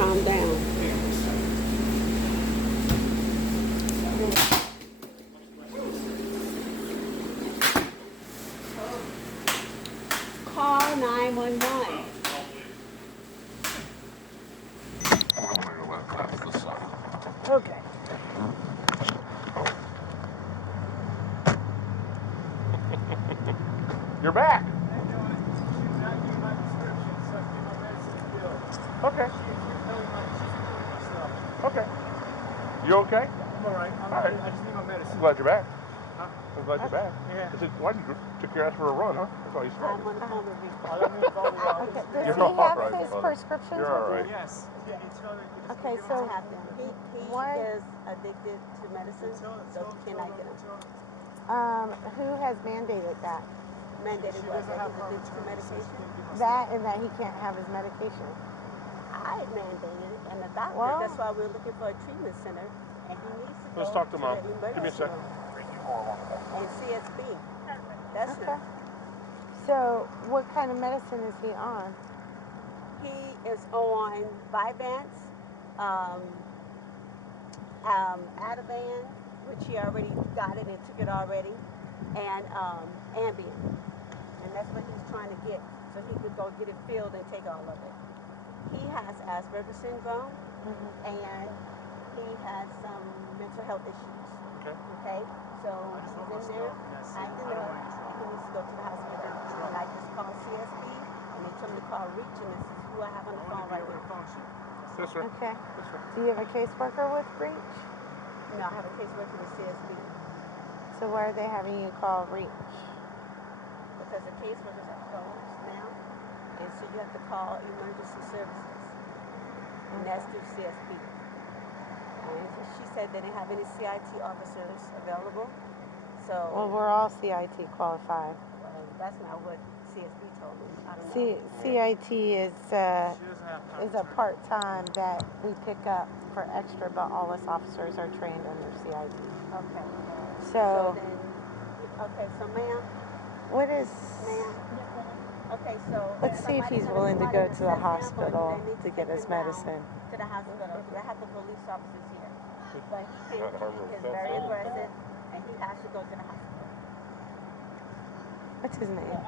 calm down. Call 911. Okay. You're back. Okay. Okay. You okay? I'm all right. Alright. I just need my medicine. I'm glad you're back. Huh? I'm glad you're back. Yeah. I said, why did you took your ass for a run, huh? That's all you said. I'm on the phone with Oh, that means all the Okay. Does You're he all have right, his brother. prescriptions You're all with right. him? Yes. Okay, I so have them. He What? is addicted to medicine, so he cannot get them. who has mandated that? Mandated was that he's addicted to medication. That and that he can't have his medication. I mandated it, and the doctor. Well- That's why we're looking for a treatment center, and he needs to go Let's talk to Mom. the Give me a emergency sec. room and CSB. That's Okay. him. So what kind of medicine is he on? He is on Vyvanse, Ativan, which he already got it and took it already, and Ambien. And that's what he's trying to get, so he could go get it filled and take all of it. He has Asperger's syndrome, and he has some mental health issues. Okay. Okay? So I just he's want my in there, stuff, and that's it. acting I don't up, want any trouble. and he needs to go to the hospital. And I just called CSB, and they told me to call Reach, and this is who I have on the phone right now. function. Yes, sir. Okay. Yes, sir. Do you have a caseworker with Reach? No, I have a caseworker with CSB. So why are they having you call Reach? Because the caseworkers are closed now, and so you have to call emergency services, and that's through CSP. And she said they didn't have any CIT officers available, so Well, we're all CIT qualified. that's not what CSP told me. I don't know. CIT is She doesn't have time is to a turn. part-time that we pick up for extra, but all us officers are trained under CIT. Okay. So, then, okay, so ma'am, what is? okay, so Let's see if he's willing to go to the hospital to get his his medicine. to the hospital. They have the police officers here, but he Not can't. harmless, He's that's very all. aggressive, and he has to go to the hospital. What's his name?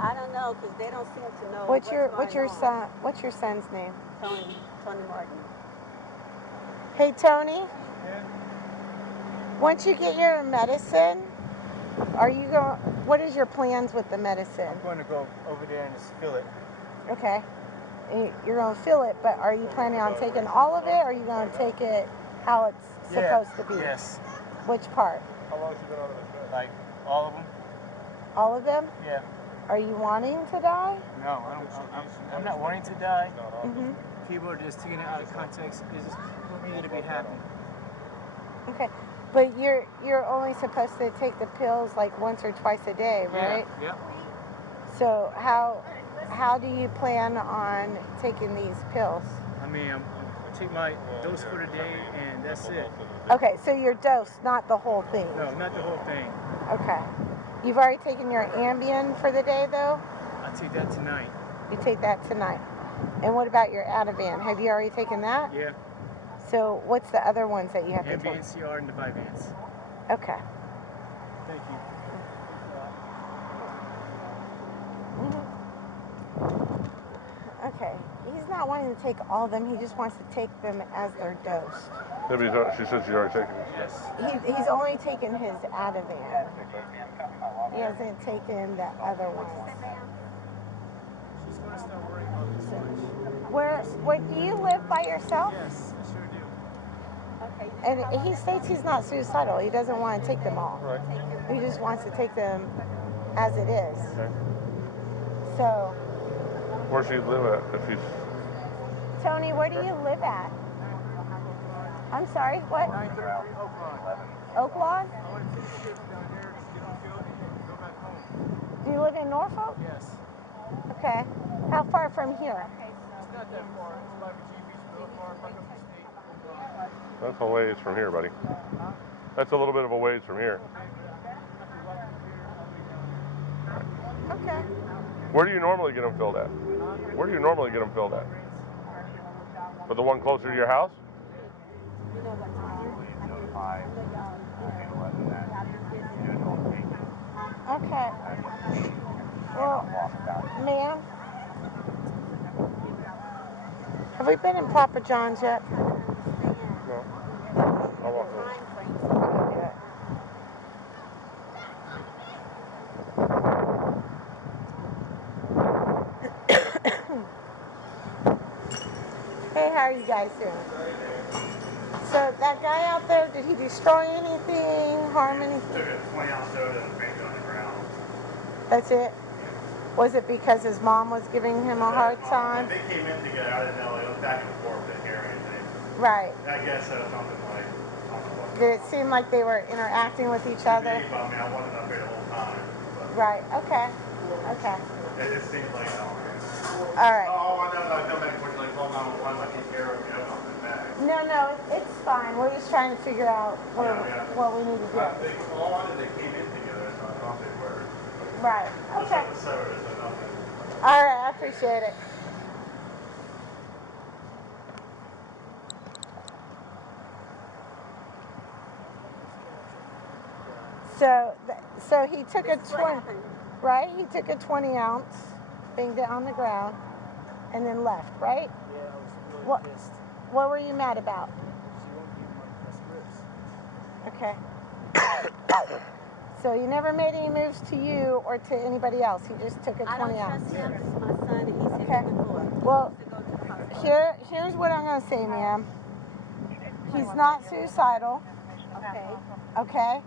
I don't know, because they don't seem to know What's your going son? What's your son's name? on. Tony Martin. Hey Tony. Once you get your medicine, are you going? What is your plans with the medicine? I'm going to go over there and just fill it. Okay. You're going to fill it, but are you planning on taking all of it, or are you going to take it how it's supposed to be? Yes. Which part? How long has you been on this bed? Like all of them? All of them? Yeah. Are you wanting to die? No, I'm not wanting to die. Mm-hmm. People are just taking it out of context. It's just for me to be happy. Okay. But you're only supposed to take the pills like once or twice a day, right? Yeah. So how do you plan on taking these pills? I mean, I take my dose for the day, and that's it. Okay, so your dose, not the whole thing. No, not the whole thing. Okay. You've already taken your Ambien for the day, though? I take that tonight. You take that tonight. And what about your Ativan? Have you already taken that? Yeah. So what's the other ones that you have to take? Ambien, CR, and the Vyvanse. Okay. Thank you. Okay. He's not wanting to take all of them. He just wants to take them as they're dosed. Yeah, but she said she's already taken it. Yes. He's only taken his Ativan. He hasn't taken the other ones. She's going to start worrying about this much. Where do you live by yourself? Yes, I sure do. Okay. And he states he's not suicidal. He doesn't want to take them all. Right. He just wants to take them as it is. Okay. So, Where should you live at if he's... Tony, where do you live at? I'm sorry, what? 933 Oakland. Oak Lawn? I want to take a trip down there, just get on field, and go back home. Do you live in Norfolk? Yes. Okay. How far from here? It's not that far. It's by Virginia Beach, real far, back up the state. That's a ways from here, buddy. That's a little bit of a ways from here. Okay. Where do you normally get them filled at? Where do you normally get them filled at? But the one closer to your house? You know what time? Okay. Well, ma'am, have we been in Papa John's yet? No. I'll walk over. Hey, how are you guys doing? So that guy out there, did he destroy anything, harm anything? Took a 20-ounce soda and banged it on the ground. That's it? Was it because his mom was giving him a hard time? They came in together. I didn't know. It was back and forth. Didn't hear anything. Right. I guess something like, I don't know what. Did it seem like they were interacting with each other? I mean, I wasn't up here the whole time. Right. Okay. Okay. It just seemed like, All right. Oh, I know. I come back and like, hold on, one, I can hear him, I'll come back. No, it's fine. We're just trying to figure out what we need to do. All I knew, they came in together, so I thought they were. Right. Okay. Just like the soda, so nothing. All right. I appreciate it. So he took a 20, right? He took a 20-ounce, banged it on the ground, and then left, right? Yeah, I was really pissed. What were you mad about? She won't give my scripts. Okay. So you never made any moves to you or to anybody else. He just took a 20 ounce. I don't trust him. This is my son, and he's Okay. here before. Well, here's what I'm going to say, ma'am. He's not suicidal. Okay. Okay.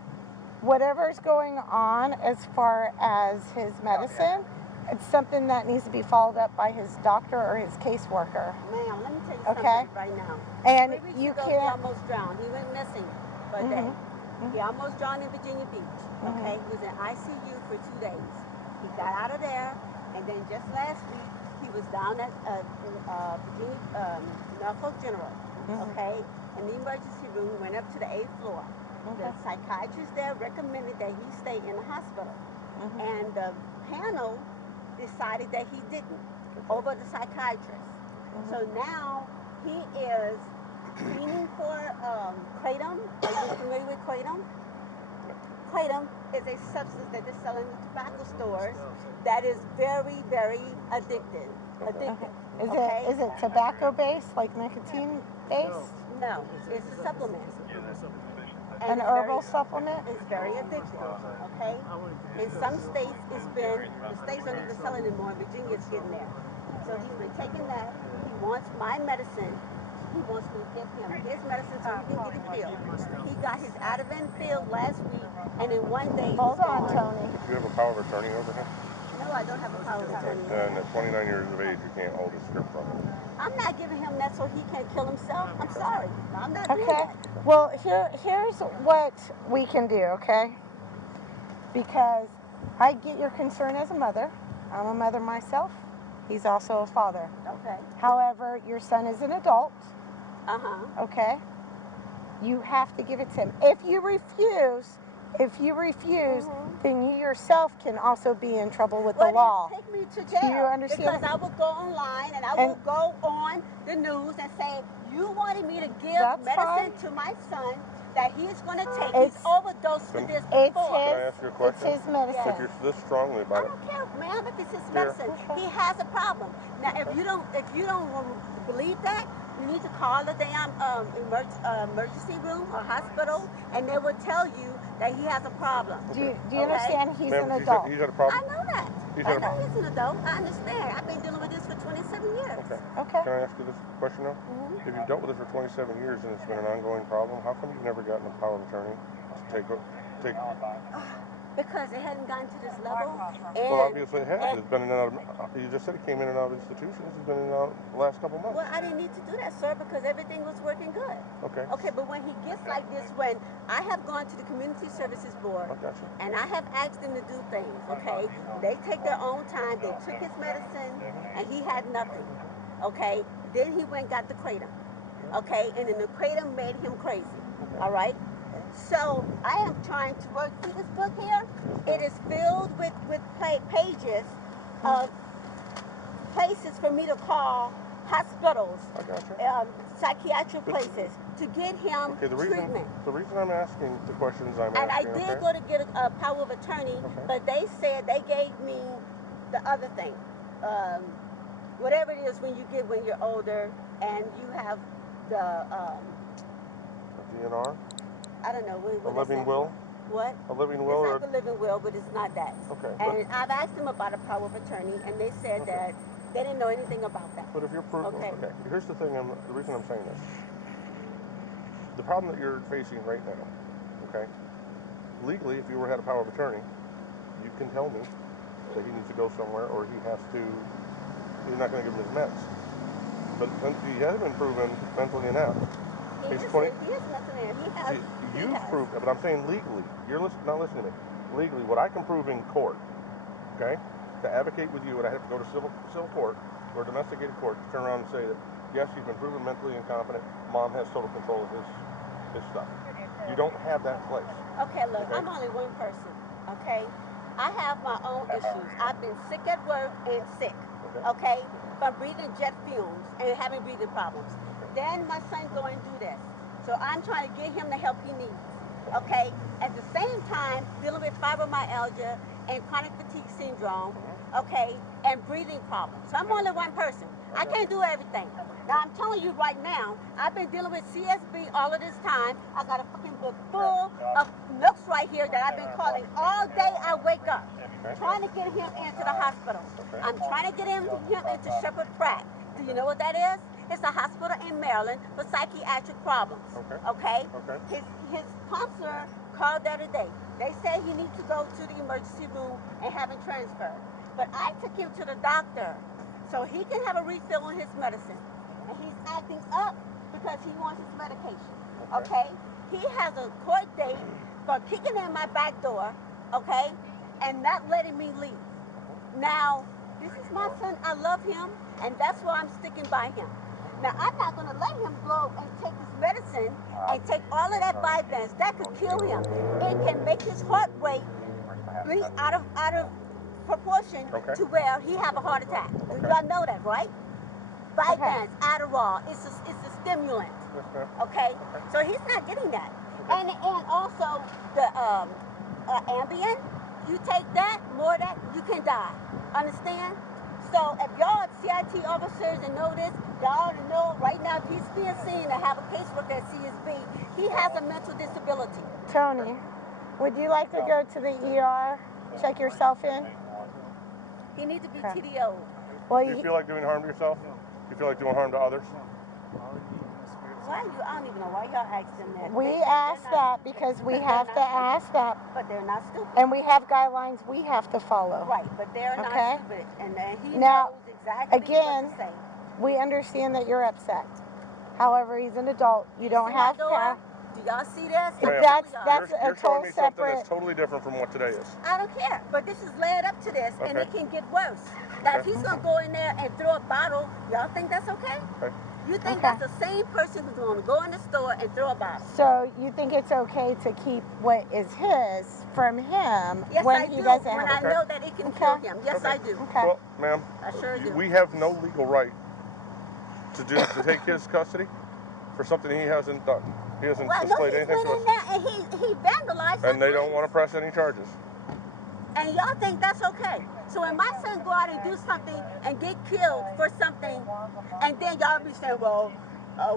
Whatever's going on as far as his medicine, it's something that needs to be followed up by his doctor or his caseworker. Ma'am, let me tell you Okay. something right now. And 3 weeks you ago, he can't. almost drowned. He went missing for a day. He almost drowned in Virginia Beach. Okay, he was in ICU for 2 days. He got out of there, and then just last week he was down at Virginia Norfolk General. Okay, in the emergency room, went up to the 8th floor. The psychiatrist there recommended that he stay in the hospital, and the panel decided that he didn't over the psychiatrist. So now he is screening for kratom. Are you familiar with kratom? Kratom is a substance that they sell in the tobacco stores that is very, very addictive. Is it tobacco based, like nicotine based? No, it's a supplement. An herbal supplement? It's very addictive, okay? In some states, the states don't even sell it anymore. In Virginia, it's getting there. So he's been taking that. He wants my medicine. He wants me to give him his medicine so he can get it filled. He got his Ativan filled last week, and in 1 day, Hold on, Tony. Do you have a power of attorney over him? No, I don't have a power of attorney. And at 29 years of age, you can't hold a script from him. I'm not giving him that so he can kill himself. I'm sorry. I'm not doing Okay. that. Well, here's what we can do, okay? Because I get your concern as a mother. I'm a mother myself. He's also a father. Okay. However, your son is an adult, Uh-huh. okay? You have to give it to him. If you refuse, then you yourself can also be in trouble with the law. Take me to jail. Do you understand? Because I will go online and I will go on the news and say, you wanted me to give That's medicine fine. to my son that he's going to take. It's- He's overdosed with this It's before. Can I ask you a question? It's his medicine. If you're this strongly I about it, don't care, ma'am, if it's his Here. medicine. He has a problem. Now, if you don't believe that, you need to call the damn emergency room or hospital, and they will tell you that he has a problem. Do you Okay. understand he's ma'am, an he's adult? had a problem? I know that. He's I had a know problem. he's an adult. I understand. I've been dealing with this for 27 years. Okay. Okay. Can I ask you this question now? If you've dealt with it for 27 years and it's been an ongoing problem, how come you've never gotten a power of attorney to take? Because it hadn't gotten to this level. And, Well, obviously it has. It's been in and out of, you just said it came in and out of institutions. It's been in and out the last couple months. Well, I didn't need to do that, sir, because everything was working good. Okay. Okay, but when he gets like this, when I have gone to the Community Services Board, I got you. and I have asked them to do things, okay? They take their own time. They took his medicine, and he had nothing, okay? Then he went and got the kratom, okay? And then the kratom made him crazy, all right? So I am trying to work through this book here. It is filled with pages of places for me to call hospitals, I gotcha. psychiatric But- places to get him Okay, the treatment. reason I'm asking the questions I'm And I asking, did okay? go to get a power of attorney, Okay. but they said they gave me the other thing. Whatever it is when you're older and you have the, A DNR? I don't know. A What living that will? What? A living will It's or like a living will, but it's not that. okay. And I've asked them about a power of attorney, and they said Okay. that they didn't know anything about that. But if you're proof, Okay. okay. Here's the thing. The reason I'm saying this. The problem that you're facing right now, okay? Legally, if you were had a power of attorney, you can tell me that he needs to go somewhere, or he has to. You're not going to give him his meds. But since he has been proven mentally inept, He he's is 20. he is nothing there. He has. You've proved, but I'm saying legally. You're not listening to me. Legally, what I can prove in court, okay, to advocate with you, and I have to go to civil court or domesticated court to turn around and say that yes, he's been proven mentally incompetent. Mom has total control of his stuff. You don't have that in place. Okay, look, Okay. I'm only one person. Okay, I have my own issues. I've been sick at work and sick. Okay, from breathing jet fumes and having breathing problems. Then my son go and do this. So I'm trying to get him the help he needs. Okay, at the same time dealing with fibromyalgia and chronic fatigue syndrome. Okay, and breathing problems. So I'm only one person. I can't do everything. Now I'm telling you right now, I've been dealing with CSB all of this time. I got a fucking book full of nooks right here that I've been calling all day. I wake up trying to get him into the hospital. I'm trying to get him into Shepherd Pratt. Do you know what that is? It's a hospital in Maryland for psychiatric problems. Okay? His counselor called the other day. They say he needs to go to the emergency room and have him transferred. But I took him to the doctor so he can have a refill on his medicine. And he's acting up because he wants his medication. Okay? He has a court date for kicking in my back door, okay, and not letting me leave. Now, this is my son. I love him, and that's why I'm sticking by him. Now, I'm not going to let him go and take his medicine and take all of that Vyvanse. That could kill him. It can make his heart rate be out of proportion to where he have a heart attack. Y'all know that, right? Vyvanse, Adderall, it's a stimulant. Okay? So he's not getting that. And also the Ambien, you take that, more of that, you can die. Understand? So if y'all CIT officers and know this, y'all ought to know right now if he's being seen to have a caseworker at CSB, he has a mental disability. Tony, would you like to go to the ER, check yourself in? He needs to be TDO'd. Well, Do you feel like doing harm to yourself? Do you feel like doing harm to others? Why I don't even know why y'all asked them that. we ask that because we have to ask that, But they're not stupid. and we have guidelines we have to follow. Right, but they're Okay. not stupid. And he Now, knows exactly again, what to say. We understand that you're upset. However, he's an adult. You don't See my have door? to. Do y'all see this? Ma'am, That's you're a showing total me something that's separate. totally different from what today is. I don't care. But this is led up to this, and it Okay. can get worse. Now, if Okay. he's going to go in there and throw a bottle, y'all think that's okay? Okay. You think Okay. that's the same person who's going to go in the store and throw a bottle? So you think it's okay to keep what is his from him Yes, when I he do. doesn't When have I it? know that it can Okay. kill him. Yes, Okay. I do. Okay. Well, ma'am, I sure do. we have no legal right to take his custody for something he hasn't done. He hasn't Well, no, displayed he anything went to in us. there and he vandalized And they don't something. want to press any charges. And y'all think that's okay. So when my son go out and do something and get killed for something, and then y'all be saying, well,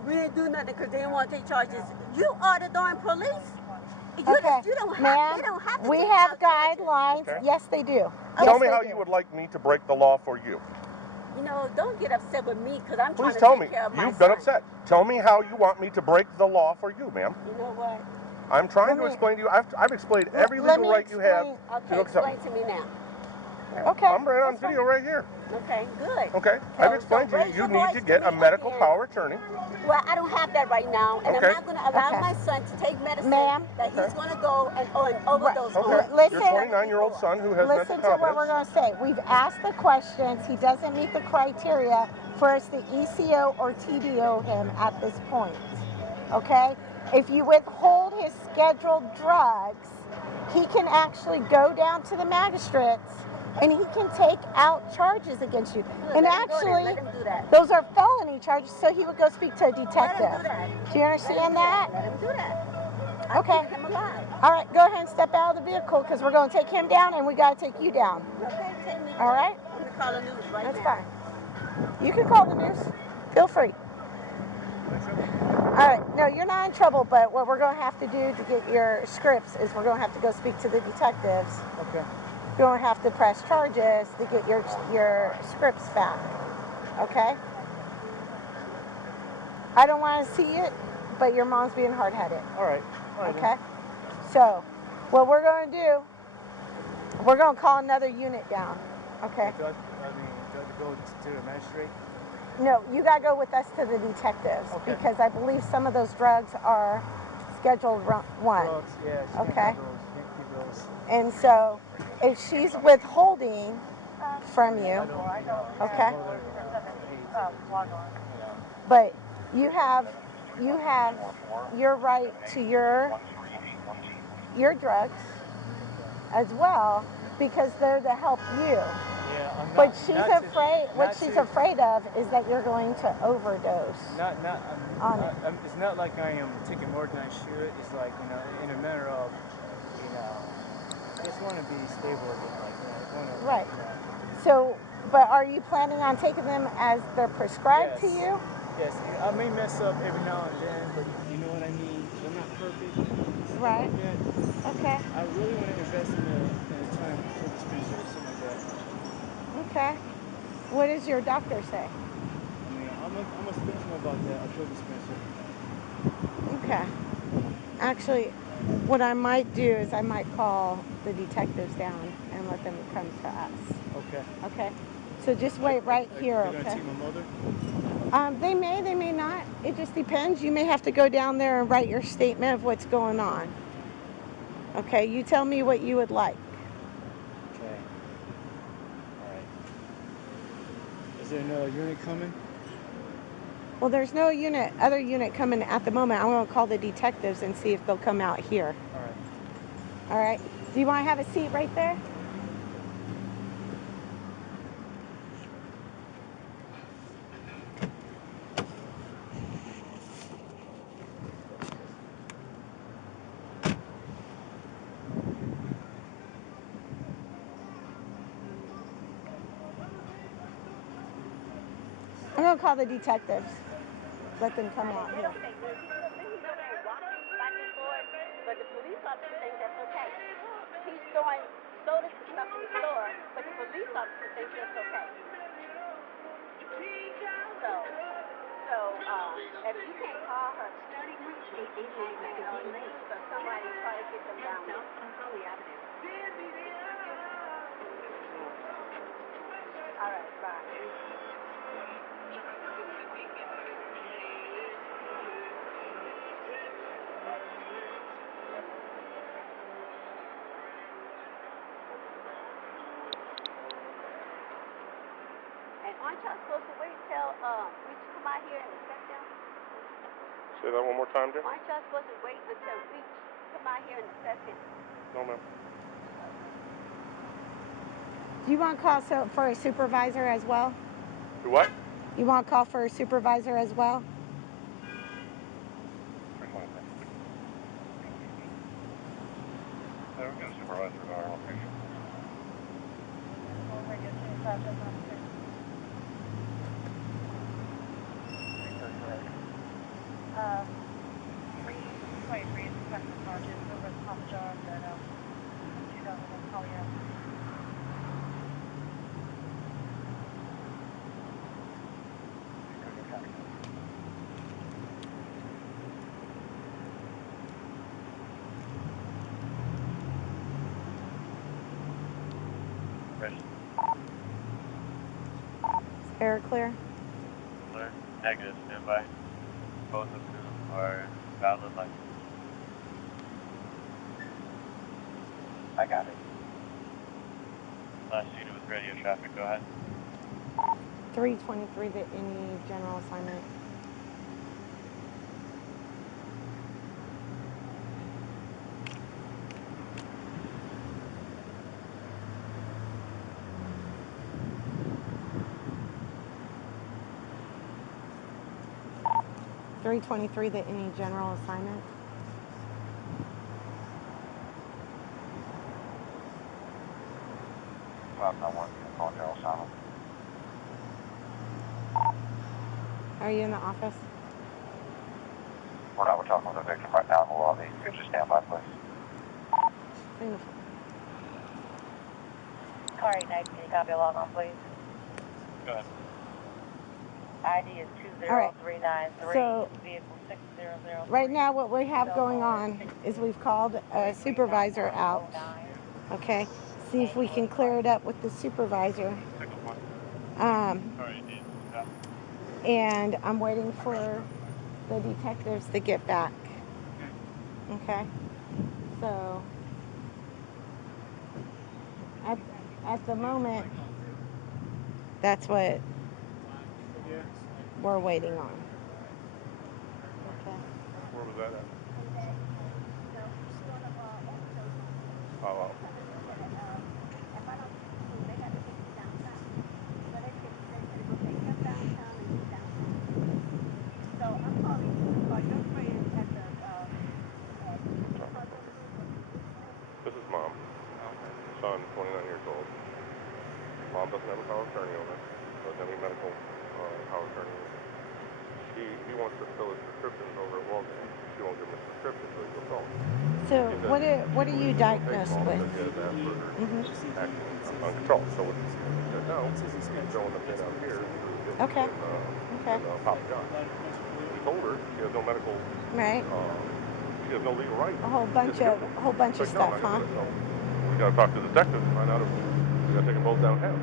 we didn't do nothing because they didn't want to take charges. You are the darn police. Okay, You don't have, ma'am, they don't have to we take have out charges. guidelines. Okay. Yes, they do. Tell Yes, me they how do. you would like me to break the law for you. You know, don't get upset with me because I'm trying Please to tell take me. care of my You've son. been upset. Tell me how you want me to break the law for you, ma'am. You know what? I'm trying Let to me- explain to you. I've explained every let legal me right you have. explain. Okay, look something. explain to me now. Okay. I'm right on that's fine. video right here. Okay, good. Okay? So- I've explained so to you. raise You your need voice to to get me a medical again. power attorney. Well, I don't have that right now, and Okay. I'm not going to allow Okay. my son to take medicine Ma'am. that he's going to go and overdose Okay. on. Listen- Your 29-year-old son who has Listen mental to what we're competence. going to say. We've asked the questions. He doesn't meet the criteria for us to ECO or TDO him at this point. Okay? If you withhold his scheduled drugs, he can actually go down to the magistrates and he can take out charges against you. Good, And let him go there. actually, Let him do that. those are felonies. felony charges, so he would go speak to a Let him detective. do that. Do you understand that? Let him do that. I'm Okay. keeping him alive. All right, go ahead and step out of the vehicle because we're going to take him down and we got to take you down. Okay, take me. All right? I'm going to call the news right That's now. fine. You can call the news. Feel free. All right. No, you're not in trouble, but what we're going to have to do to get your scripts is we're going to have to go speak to the detectives. Okay. You're going to have to press charges to get your scripts back. Okay? I don't want to see it, but your mom's being hard-headed. All right. Okay? So, what we're going to do, we're going to call another unit down. Okay? Do I have to go to the magistrate? No, you got to go with us to the detectives Okay. because I believe some of those drugs are Scheduled 1. Drugs, yeah. She Okay. can't have those. She can't keep those. And so, if she's withholding from you, okay, but you have your right to your drugs as well because they're to help you. Yeah, I'm not, But she's not to- afraid. What not she's to- afraid of is that you're going to overdose. On it. It's not like I am taking more than I should. It's like, in a matter of, I just want to be stable again. Right. So, but are you planning on taking them as they're prescribed to Yes. you? Yes, I may mess up every now and then, but you know what I mean? I'm not perfect. Stuff Right. like that. Okay. I really want to invest in a time for dispenser or something like that. Okay. What does your doctor say? I mean, I'm gonna speak to him about that, a drug dispenser. Okay. Actually, what I might do is I might call the detectives down and let them come to us. Okay. Okay. So just wait right here, They're gonna okay? take my mother? They may not. It just depends. You may have to go down there and write your statement of what's going on. Okay, you tell me what you would like. Okay. All right. Is there another unit coming? Well, there's no other unit coming at the moment. I'm going to call the detectives and see if they'll come out here. All right. All right. Do you want to have a seat right there? I'm going to call the detectives. Let them come out here. But the police officer thinks that's okay. He's throwing sodas and stuff in the store, but the police officer thinks that's okay. So, if you can't call her, so somebody try to get them down there. All right, bye. And aren't y'all supposed to wait till we come out here and inspect them? Say that one more time, dear. Aren't y'all supposed to wait until we come out here and assess it? No, ma'am. Do you want to call for a supervisor as well? Do what? You want to call for a supervisor as well? There we go, supervisor at our location. Air clear? Clear. Negative. Stand by. Both of whom are valid license. I got it. Last unit with radio traffic. Go ahead. 323 to any general assignment. 323, the any general assignment. Are you in the office? We're not. We're talking with the victim right now in the lobby. Could you stand by, please? Car 89, can you copy a log on, please? Go ahead. ID is 20393. So, vehicle 6003. right now what we have going on is we've called a supervisor out. Okay? See if we can clear it up with the supervisor. And I'm waiting for the detectives to get back. Okay? So, at the moment, that's what we're waiting on. Okay. Where was that at? Oh. This is mom. Son, 29 years old. Mom doesn't have a power of attorney over. Doesn't have any medical power of attorney. He wants to fill his prescriptions over at Walgreens. She won't give him his prescription, so he goes home. So what are you diagnosed with? He has Asperger's, acting uncontrolled. So what he said no, he's throwing the pin out here. Okay. And Papa John. We told her she has no medical. Right. She has no legal right. A whole bunch of stuff, huh? So we got to talk to the detectives and find out if we got to take them both downtown.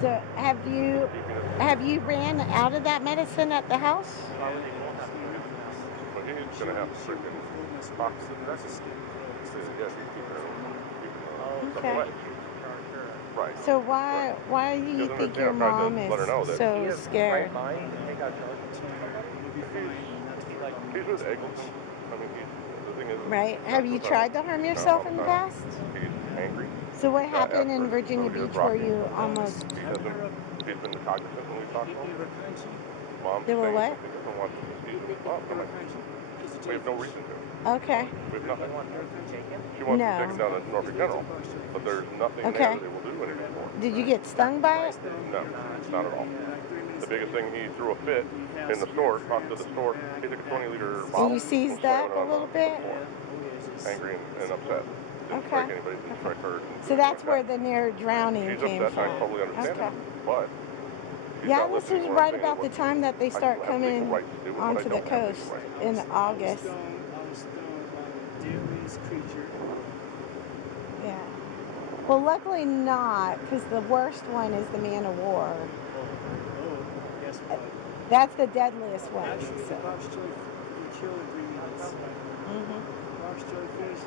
So have you ran out of that medicine at the house? Well, he's going to have to freaking talk to the detectives. Yeah, she's keeping her away. Right. So why do you think your mom is so scared? She's with Eggleston. I mean, the thing is... Right. Have you tried to harm yourself in the past? He's angry. So what happened in Virginia Beach where you almost... He's been cognizant when we talked to him. Mom's They were saying what? something different once he's up. I'm like, we have no reason to. Okay. We have nothing. She wants to take him down to Norfolk General, but there's nothing there that they will do anything for. Did you get stung by it? No, not at all. The biggest thing, he threw a fit in the store, talked to the store, he took a 20-liter bottle. And you seized up a little bit? Angry and upset. Didn't strike anybody, didn't strike her. So that's where the near drowning came upset, from. I totally understand that, but yeah, this was right about the time that they start coming onto the coast in August. Yeah. Well, luckily not, because the worst one is the man of war. That's the deadliest one. Actually, the box jellyfish can kill in 3 minutes. Box jellyfish,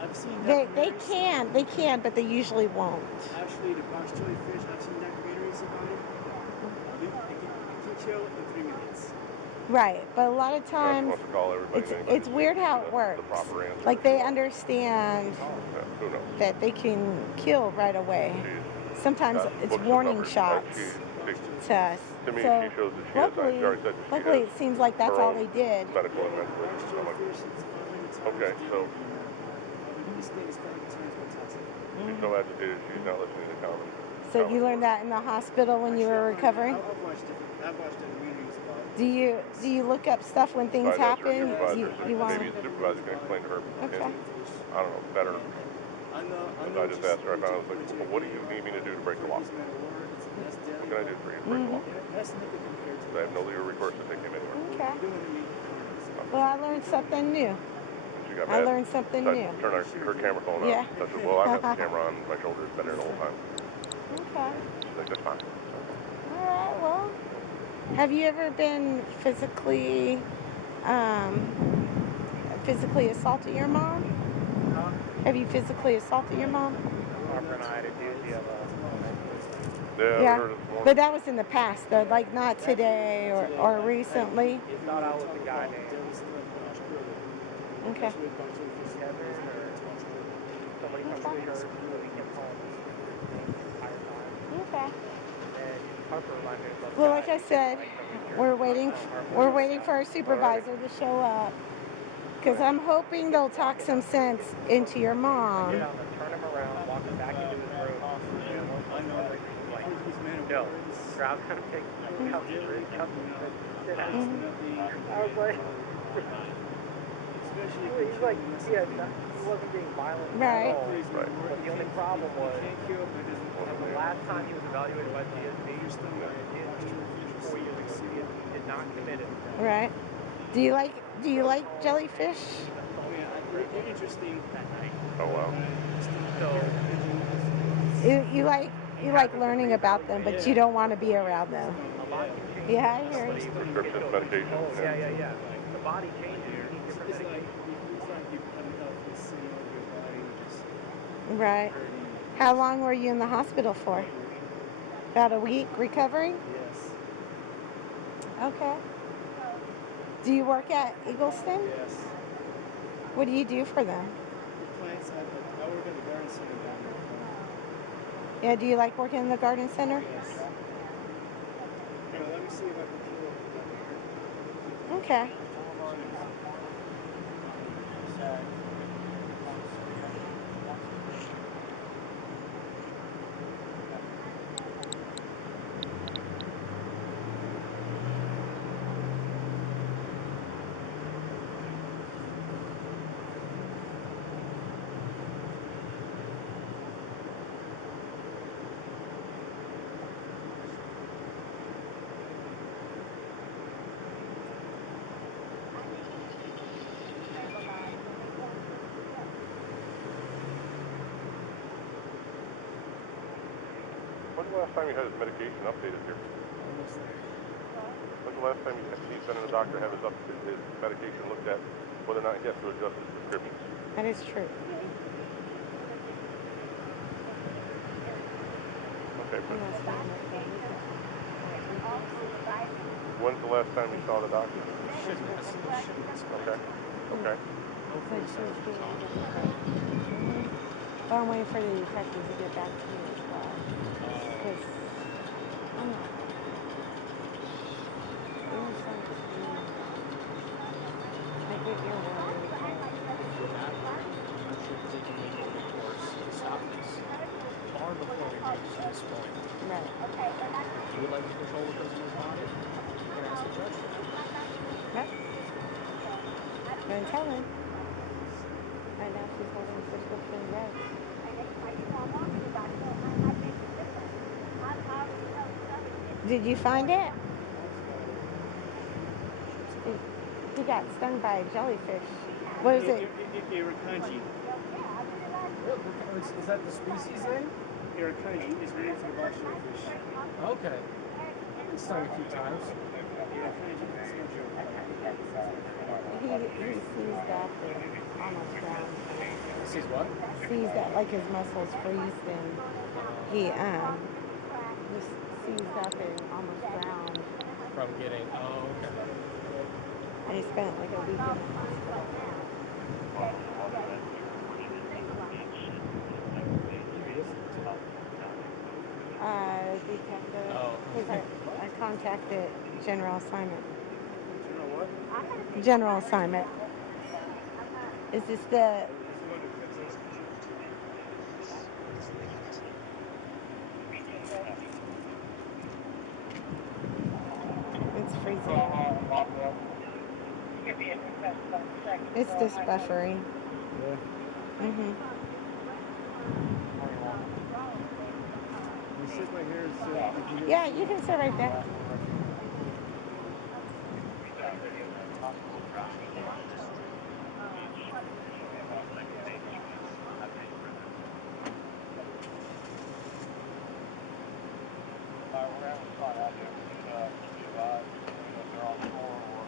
I've seen documentaries. They can, but they usually won't. Actually, the box jellyfish, I've seen documentaries about it. It can kill in 3 minutes. Right, but a lot of times it's weird how it works. Like they understand that they can kill right away. Sometimes it's warning shots to us. So luckily it seems like that's all they did. Okay, so she's so agitated she's not listening to comments. So you learned that in the hospital when you were recovering? I've watched documentaries about it. Do you look up stuff when things happen? You want maybe the supervisor can explain to her I don't know, better. I just asked her, I was like, well, what do you need me to do to break the law? What can I do for you to break the law? I have no legal recourse to take him anywhere. Okay. Well, I learned something new. I learned something new. Turn her camera phone on. Yeah. I said, well, I've got the camera on my shoulder. It's been there the whole time. Okay. She's like, that's fine. All right, well, have you ever been physically assaulted your mom? Have you physically assaulted your mom? Harper and I had a dude Yeah. But that was in the past, though, like not today or recently. You thought I was the guy named Okay. Kevin or somebody from the church who we kept calling the entire time. Okay. And Harper reminded me about. Well, like I said, we're waiting for our supervisor to show up. Because I'm hoping they'll talk some sense into your mom. Turn him around, walk him back into his room. I know, like, he's man of Joe, words. grab him, take him, cuff him, sit down. Nothing. I was like, Especially he's like, he wasn't being violent Right. at all. Right. But the only problem was, can't kill, but it doesn't. the last time he was evaluated by DSP, You're stung by a DSP 4 years ago, DSP did not commit it. Right. Do you like jellyfish? Oh yeah, they're interesting. Oh wow. So You like learning about them, but you don't want to be around them. a lot can change. Yeah, I hear you. Prescription medication. Yeah. The body changes. You need different It's like medications. you cutting off the skin of your body, just Right. hurting. How long were you in the hospital for? About a week recovering? Yes. Okay. Do you work at Eagleston? Yes. What do you do for them? The plants, I work at the garden center down there. Yeah, do you like working in the garden center? Yes. Here, let me see if I can kill it. Okay. When's the last time you had his medication updated here? Almost there. When's the last time he's been in the doctor to have his medication looked at, whether or not he has to adjust his prescriptions? That is true. Okay, but Unless they make that visit. when's the last time you saw the doctor? Shouldn't be Okay. Okay. But she's being different. But I'm waiting for the detectives to get back to me as well. Because I'm not. There's something to me. I get your worry, but With that, I'm not sure if they can make any course to stop this far before we reach this point. right. If you would like to control the prisoner's body, you can ask the judge for that. Yep. Go and tell him. Right now she's holding prescription drugs. Did you find it? He got stung by a jellyfish. What is it? Irukandji. Is that the species name? Irukandji is related to the box jellyfish. Okay. I've been stung a few times. Irukandji is no joke. He seized up and almost drowned. Sees what? Seized up, like his muscles freezed, and he just seized up and almost drowned. From getting, oh, okay. And he spent like a week in the hospital. Detective. Oh. Because I contacted General Assignment. General what? General Assignment. Is this the... It's freezing. It's just buffering. Yeah. Mm-hmm. You sit right here so Yeah, you can sit right there. We're having a spot out there. Keep you advised if they're on shore or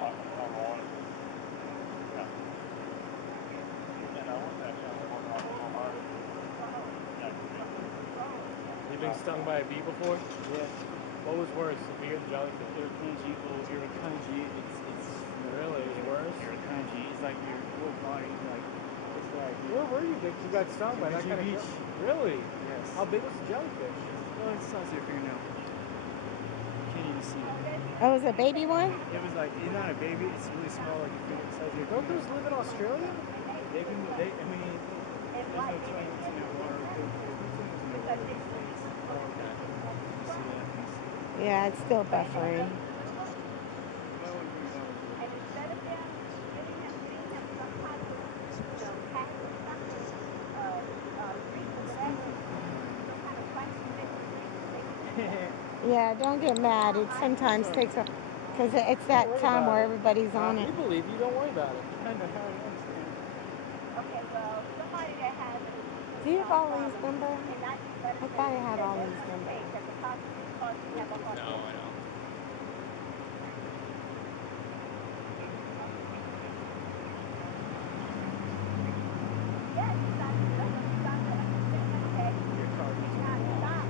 on the water. Yeah. And what's that? We're working on a little hard. You been stung by a bee before? Yes. What was worse, a bee or the jellyfish? Irukandji, it's Really? It was worse? Irukandji, it's like your whole body, like, it's like... Where were you, Vic? You got stung by that kind of... Beach. Really? Yes. How big was the jellyfish? Oh, it's the size of your fingernail. Oh, it was a baby one? It was like, it's not a baby, it's really small, like your finger size. Like, don't those live in Australia? They can, I mean, there's no telling what's in that water. Could go all over the place. Oh, okay. You see that? You see it? Yeah, it's still buffering. You might want to bring that one to the And place. instead of them getting him some type of, pack or something, grease or whatever, some kind of plastic thing to clean his fingers. Yeah, don't get mad. It sometimes takes a, because it's that worry time about where it. everybody's on We it. believe you. Don't worry about it. Kind of hard, I understand. Okay, well, somebody that has Do you have Ollie's problems number? cannot use I medicine thought I had that Ollie's doesn't number. take that could possibly cause you to have a heart No, I failure. don't. Yes, you got to know, you got to understand, okay? Your car You needs a cannot wash. stop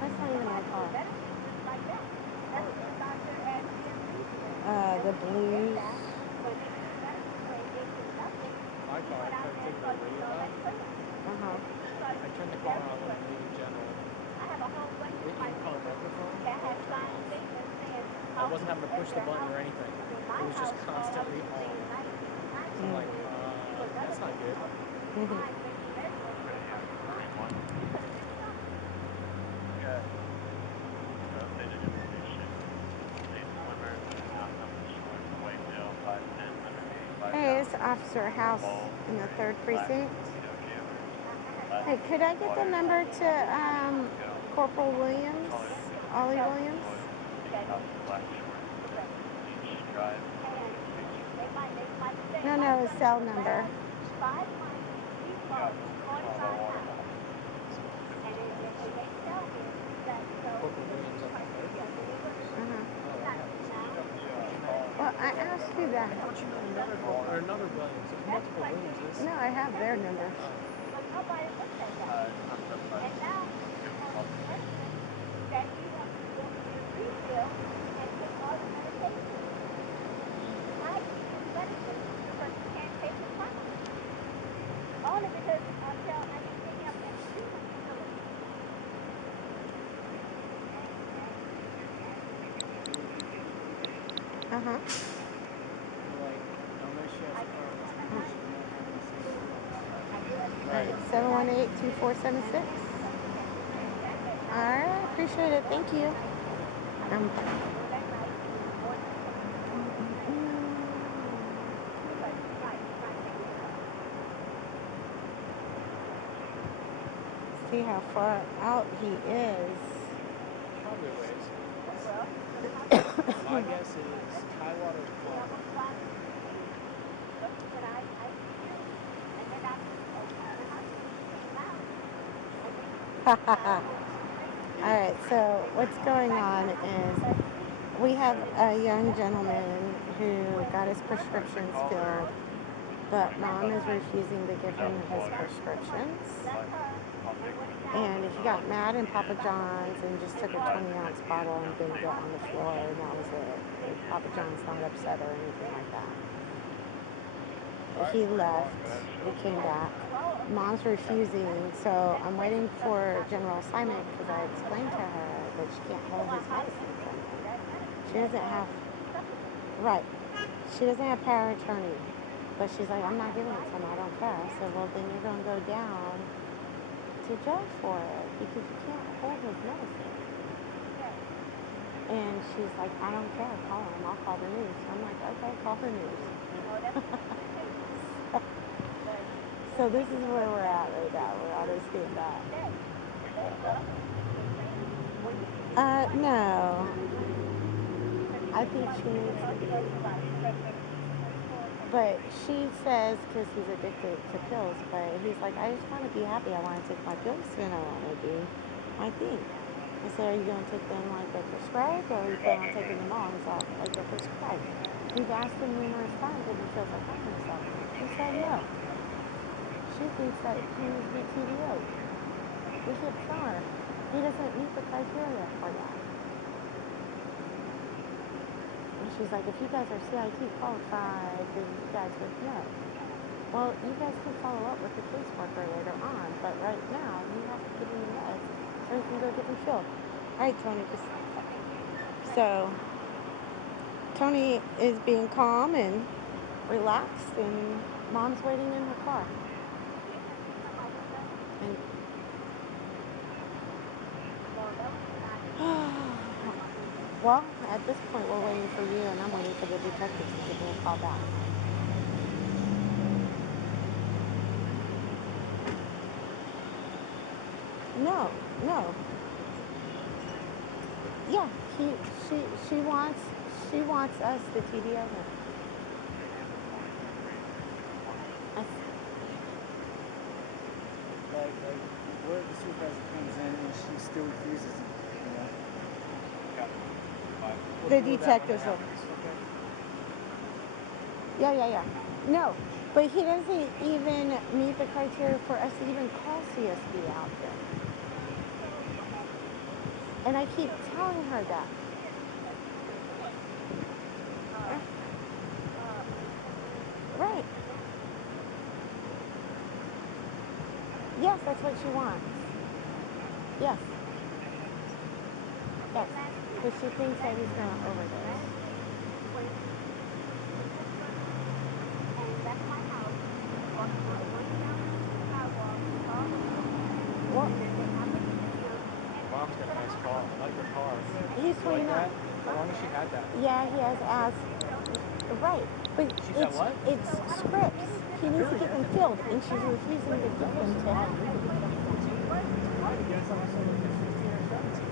That's not even my somebody car. with medicine just like that. That's what the doctor and DMC did. And The when he did blues. that, when he used medicine where it gave him nothing, My he car, I went out tried to there and take the started using radio all out. that cleaner. Uh-huh. And then he started I turned using the car very on like clean. Legal General. I have a whole bunch The of my in-car neighbors microphone that won't have turn signed off. statements saying I wasn't having to at push the their button or house. anything. I mean, It my was just house, all I was constantly paying on. 19 So I'm like, to another that's not good. house. Mhm. Mine makes measure for a month a month. You could have did something. Okay. Updated information. A swimmer who did not know the shore to Wakedale 510 Hey, $185. it's Officer House Ball in the wearing 3rd black Precinct. tuxedo jailer. Last Hey, could I seen get the water number to go. Corporal Williams? Caller should be Ollie seeking Williams? employment at the steakhouse in Black Shores. Each drive And location. they might say, No, my no, his son, cell for the number. last 5 months, he's Yeah, lost it's on 45 low water. pounds. And they tell me that, Corporal Williams up on third? yes, and they're going to Oh, shoot him. He's I not haven't seen now. Look up the him. caller Well, I phone asked number you and that. I thought you meant another water. or another Williams. There's That's multiple what Williamses. No, I have their numbers. but nobody looks at that. It's not specified. And now he Give him a wants call. to mention that he wants to go get a refill and take all the medication. I keep his medicine because he can't take his Tylenol. Only because until I can get him in a treatment facility. Uh-huh. Like, unless she has a car, what's the point of not having the same insurance? All right, 718-2476. All right, appreciate it. Thank you. See how far out he is. Probably ways. My guess is high water to Florida. But he said, I refuse. And then after the hospital came out, and then All right, so what's going on is we have a young gentleman who got his prescriptions filled, but mom is refusing to give him his prescriptions. And he got mad in Papa John's and just took a 20-ounce bottle and banged it on the floor, and that was it. Papa John's not upset or anything like that. He left. He came back. Mom's refusing, so I'm waiting for general assignment because I explained to her that she can't hold his medicine for me. She doesn't have, right, she doesn't have power of attorney, but she's like, I'm not giving it to him, I don't care. I said, well, then you're going to go down to jail for it because you can't hold his medicine. And she's like, I don't care, call him, I'll call the news. I'm like, okay, call the news. So this is where we're at right now. We're on a standby. No. I think she needs to be. But she says, because he's addicted to pills, but he's like, I just want to be happy. I want to take my pills and I want to do my thing. I said, are you going to take them like they're prescribed or are you planning on taking them all? He's all like they're prescribed. We've asked him numerous times if he feels like harming himself. He said no. She thinks that he needs to be TDO'd. We keep telling her he doesn't meet the criteria for that. And she's like, if you guys are CIT qualified, then you guys would know. Well, you guys can follow up with the caseworker later on, but right now you have to give him the meds so he can go get them filled. All right, Tony. So Tony is being calm and relaxed, and Mom's waiting in her car. And well, at this point, we're waiting for you, and I'm waiting for the detective to give me a call back. No, no. Yeah, she wants us to TDO him. Like, what if the supervisor comes in and she still refuses, you know? The detectives will. Yeah. No, but he doesn't even meet the criteria for us to even call CSB out here. And I keep telling her that. Right. Yes, that's what she wants. Yes. Yes. Because she thinks that he's going to overdose. Well, Mom's got a nice car. I like her car. he's You like 29. that? How long has she had that? Yeah, he has asked. Right. But She's at what? it's scripts. He needs to get them filled, and she's refusing to give them to him. I guess also like a 15 or 17.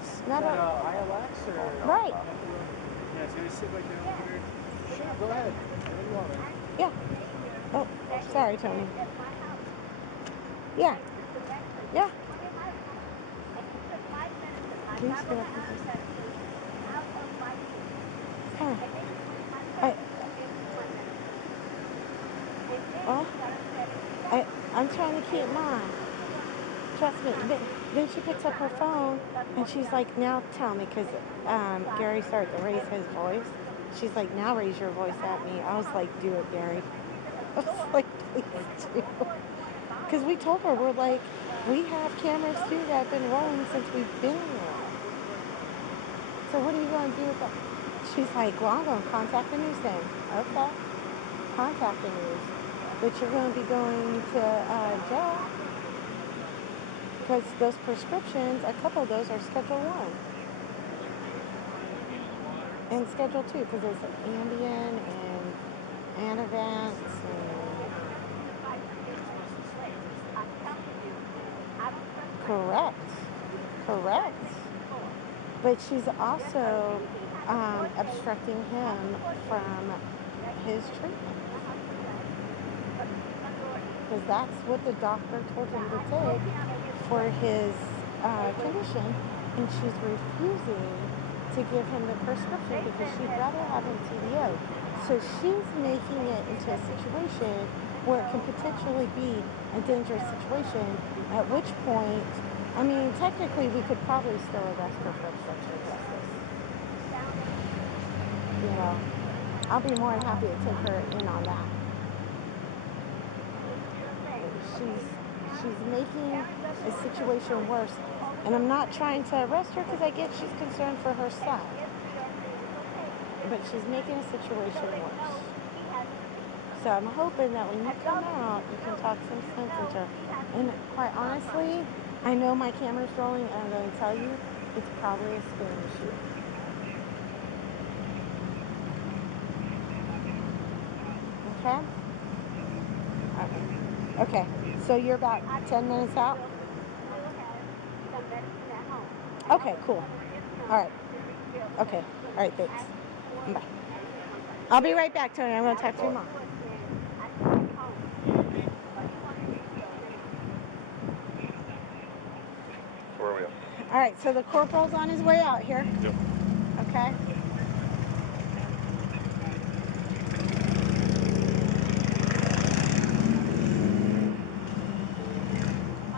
It's Is not that a, ILX or? right. Yeah, it's gonna sit right down here. Sure, go ahead. Whatever you want, man. Yeah. Oh, sorry, Tony. Yeah. Yeah. Please get up with this. Well, I'm trying to keep mine. Trust me. Then she picks up her phone and she's like, now tell me, because Gary started to raise his voice. She's like, now raise your voice at me. I was like, do it, Gary. I was like, please do. Because we told her, we're like, we have cameras too that have been rolling since we've been here. So what are you going to do with that? She's like, well, I'm going to contact the news then. Okay, contact the news. But you're going to be going to jail because those prescriptions, a couple of those are Schedule 1 and Schedule 2 because it's Ambien and Anavance and... Correct. Correct. But she's also obstructing him from his treatment. Because that's what the doctor told him to take for his condition. And she's refusing to give him the prescription because she'd rather have him TDO. So she's making it into a situation where it can potentially be a dangerous situation, at which point, I mean, technically we could probably still arrest her for obstruction of justice. You know, I'll be more than happy to take her in on that. She's making a situation worse, and I'm not trying to arrest her because I get she's concerned for her son, but she's making a situation worse. So I'm hoping that when you come out, you can talk some sense into her. And quite honestly, I know my camera's rolling, and I'm going to tell you, it's probably a spam issue. Okay? Okay. So you're about 10 minutes out? Okay, cool. All right. Okay. All right, thanks. Bye. I'll be right back, Tony. I'm going to talk to your mom. Where are we at? All right, so the corporal's on his way out here. Yep. Okay.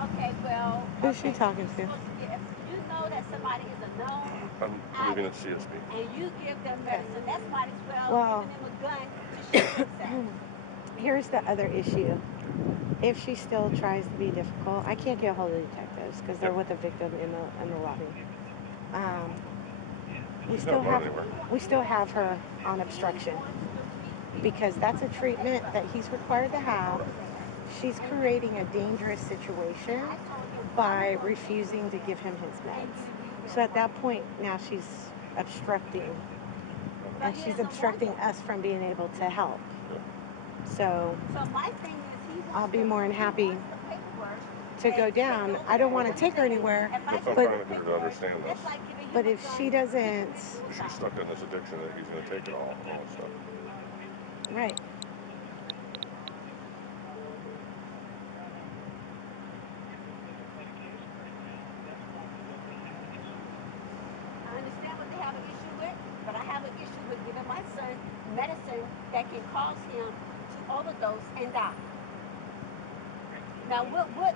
Okay, well. Who's she talking to? If you know that somebody is a known I'm leaving at CSB. and you give them medicine, that's might as well giving them a gun to shoot themselves. Here's the other issue. If she still tries to be difficult, I can't get a hold of the detectives because they're with the victim in the lobby. we She's still not going have anywhere. her on obstruction because that's a treatment that he's required to have. She's creating a dangerous situation by refusing to give him his meds. So at that point, now she's obstructing, and she's obstructing us from being able to help. So I'll be more than happy to go down. I don't want to take her anywhere, That's what but I'm trying to get her to understand this. but if she doesn't, She's stuck in this addiction that he's going to take it all and stuff. right. I understand what they have an issue with, but I have an issue with giving my son medicine that can cause him to overdose and die. Now, what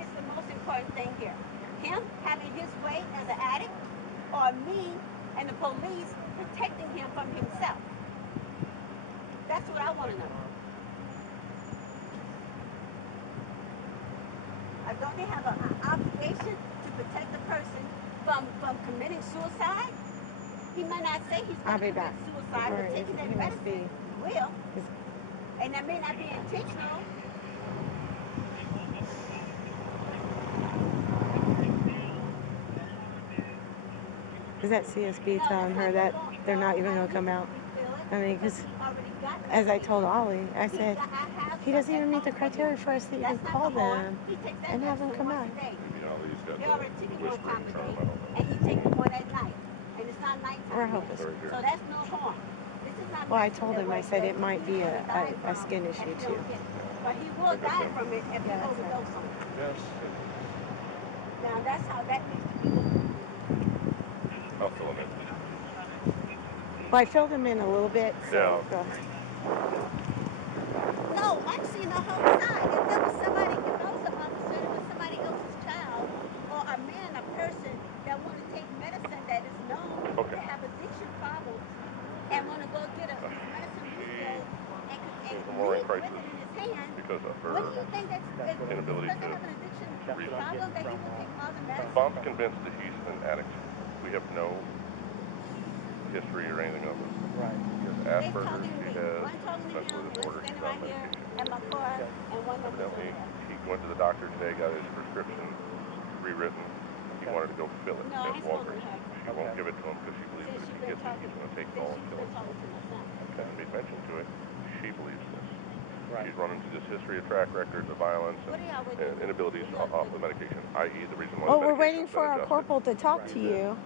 is the most important thing here? Him having his way as an addict, or me and the police protecting him from himself? That's what I want to know. Don't they have an obligation to protect the person from committing suicide? He may not say he's I'll going be to back. commit suicide, but taking that medicine will. And that may not be intentional. Is that CSB telling her that they're not even going to come out? I mean, because as I told Ollie, I said, he doesn't even meet the criteria for us to even call them and have them come out. Maybe Ollie's got They already the took it one whispering time a charm. day, I don't know. and he takes it one at night, and it's not nighttime. We're hoping. So that's no harm. This is not Well, I medicine told that him, I will- said that it might he's be gonna die a from, skin and issue he too. don't get it. But he will die from it if he Yeah, that's overdose on it. Yes. Now that's how that needs to be looked at. I'll fill him in. Well, I filled him in a little bit, so Yeah. go ahead. No, I'm seeing the whole side. If there was somebody, if I was an officer, it was somebody else's child, or a man, a person that want to take medicine that is known to have addiction problems, and want to go get his medicine refilled and more in leave with crisis it in his hand, because of her what do you think that's inability doesn't to have an addiction reason. problem that he will take positive medicine? Bob's convinced that he's an addict. We have no history or anything of it. Right. He has They Asperger's, talking to he me. has One talking to mental him, one disorder, he's standing on right here medication. at my car, and one that was Evidently, over there. he went to the doctor today, got his prescription rewritten. He wanted to go fill it No, I at ain't spoken to Walgreens. her. She won't give it to him because she believes that if he gets it, he's going to take it all and kill himself. Okay. And made mention to it. She believes this. Right. She's run into this history of track records of violence and inabilities off the medication, i.e. the reason why Well, the we're waiting medication's for been our adjusted. corporal to talk to you.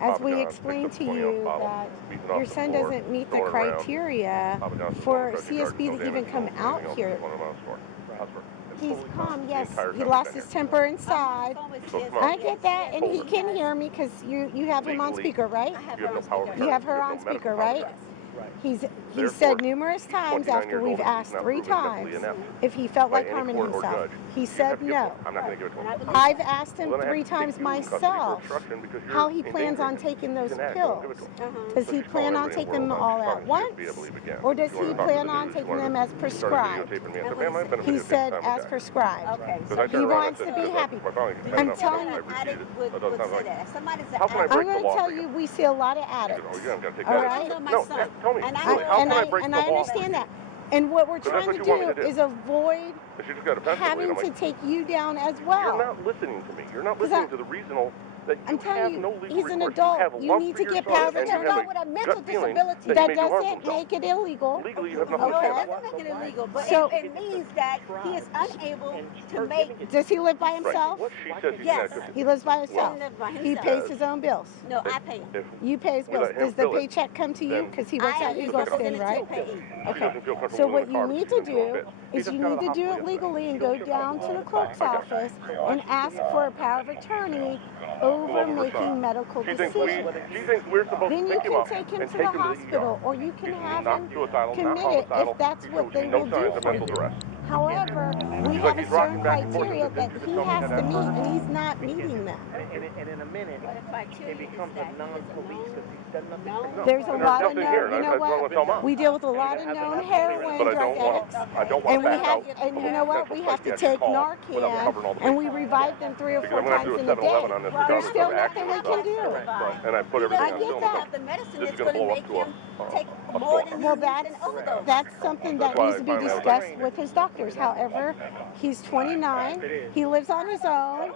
As Papa we John explained picks to up a 20-ounce you bottle, that beating it off your the son floor, doesn't meet the throwing it around. criteria Papa John's just for told the crutchy guard, CSB no to even damage, come no anything out else, here. just want him out of the store. Husband. He's calm, yes. entire He time lost he's his been temper inside. So come on. I get that, and he Hold it. can hear me because you have him on Legally, speaker, right? You have no power of attorney. You have her no on medical speaker, power of right? attorney. Right. He Therefore, said numerous he's times 29 after years we've old and he's asked not 3 proven times mentally inept if he felt by like any harming court or himself. judge. He You said have to give it to no. him. I'm not going to give it to him. I've asked him Well, then I 3 have to take times you in custody for myself obstruction because you're how he plans endangering on him. taking He's those an addict. Don't give it pills. to him. Does So he she's calling plan on everybody in the taking them world. all She's at talking to once? CSB, I believe, again. Or does She he wanted to talk to plan the on news. She taking wanted them to- as She started prescribed? videotaping me. I said, ma'am, I've been a He videotape said time, as okay. prescribed. Okay. Because So I He turned around wants and to I be said, happy. my finally I'm had enough. telling I you. repeated it. Would A dozen times. say Like, that. Somebody's an how can I addict. I'm break the going to law tell for you? you, we see a lot of She goes, addicts. oh, yeah, I'm going to take All that. right? I know my No, son. tell me. And I Really, know how and can I I break and the I law for understand you? that. And what we're Because that's trying what to you want me do to do. is avoid And she just got defensive. having I'm to like, take you down as you're well. not listening to me. You're not 'Cause listening to the reasonal that I'm you telling have you, no legal he's an recourse. adult. You have You love need for to your get son, power of and you attorney. have with a a mental gut feeling disability. that he That may do harm to doesn't himself. make it illegal. Legally, you have No, nothing to it say about doesn't it. make it illegal, but So- it means that he is unable to make. Does he live by Right. himself? She says he's Yes. inadequate. He lives by He himself. lives by He himself. pays his own bills. No, I pay him. If You pay his we bills. let him Does the fill it, paycheck come to you? then Because he works I at am his Eagleston, representative right? payee. she doesn't feel comfortable So in what the you car need because to she's in do bed. is you need to do it legally and go down to the clerk's office and ask for a power of attorney over making medical She thinks decisions. we're supposed Then to you pick him can up take him and to take the him to the hospital, ER. or you can He's have not him suicidal, not committed homicidal. if that's He what shows they no will do signs of for mental you. duress. However, we He's have like a he's rocking certain back and forth. criteria that Just he tell me has that to that's meet, not- and he's not meeting them. And in a minute, But the criteria it becomes is that a non-police because he's done nothing known criminal. There's a And lot of nothing here. known, you know That's what I want to tell what? Mom. We deal with a lot of known heroin But I drug don't want addicts. to. I don't want And to we back have, out and of you a know what? potential We have to psychiatric take call without Narcan, covering all the and we bases. revive them 3 or Because 4 I'm going to times do a in a 7-Eleven day. on this There's regardless still of nothing action we or can not. do. But, and I put he everything I on get film that. the medicine this is that's going to going blow to up make to him take a more storm. than he Well, needs an overdose. that's something That's that why needs I to be finally had discussed to- with his doctors. However, he's 29, he lives on his own,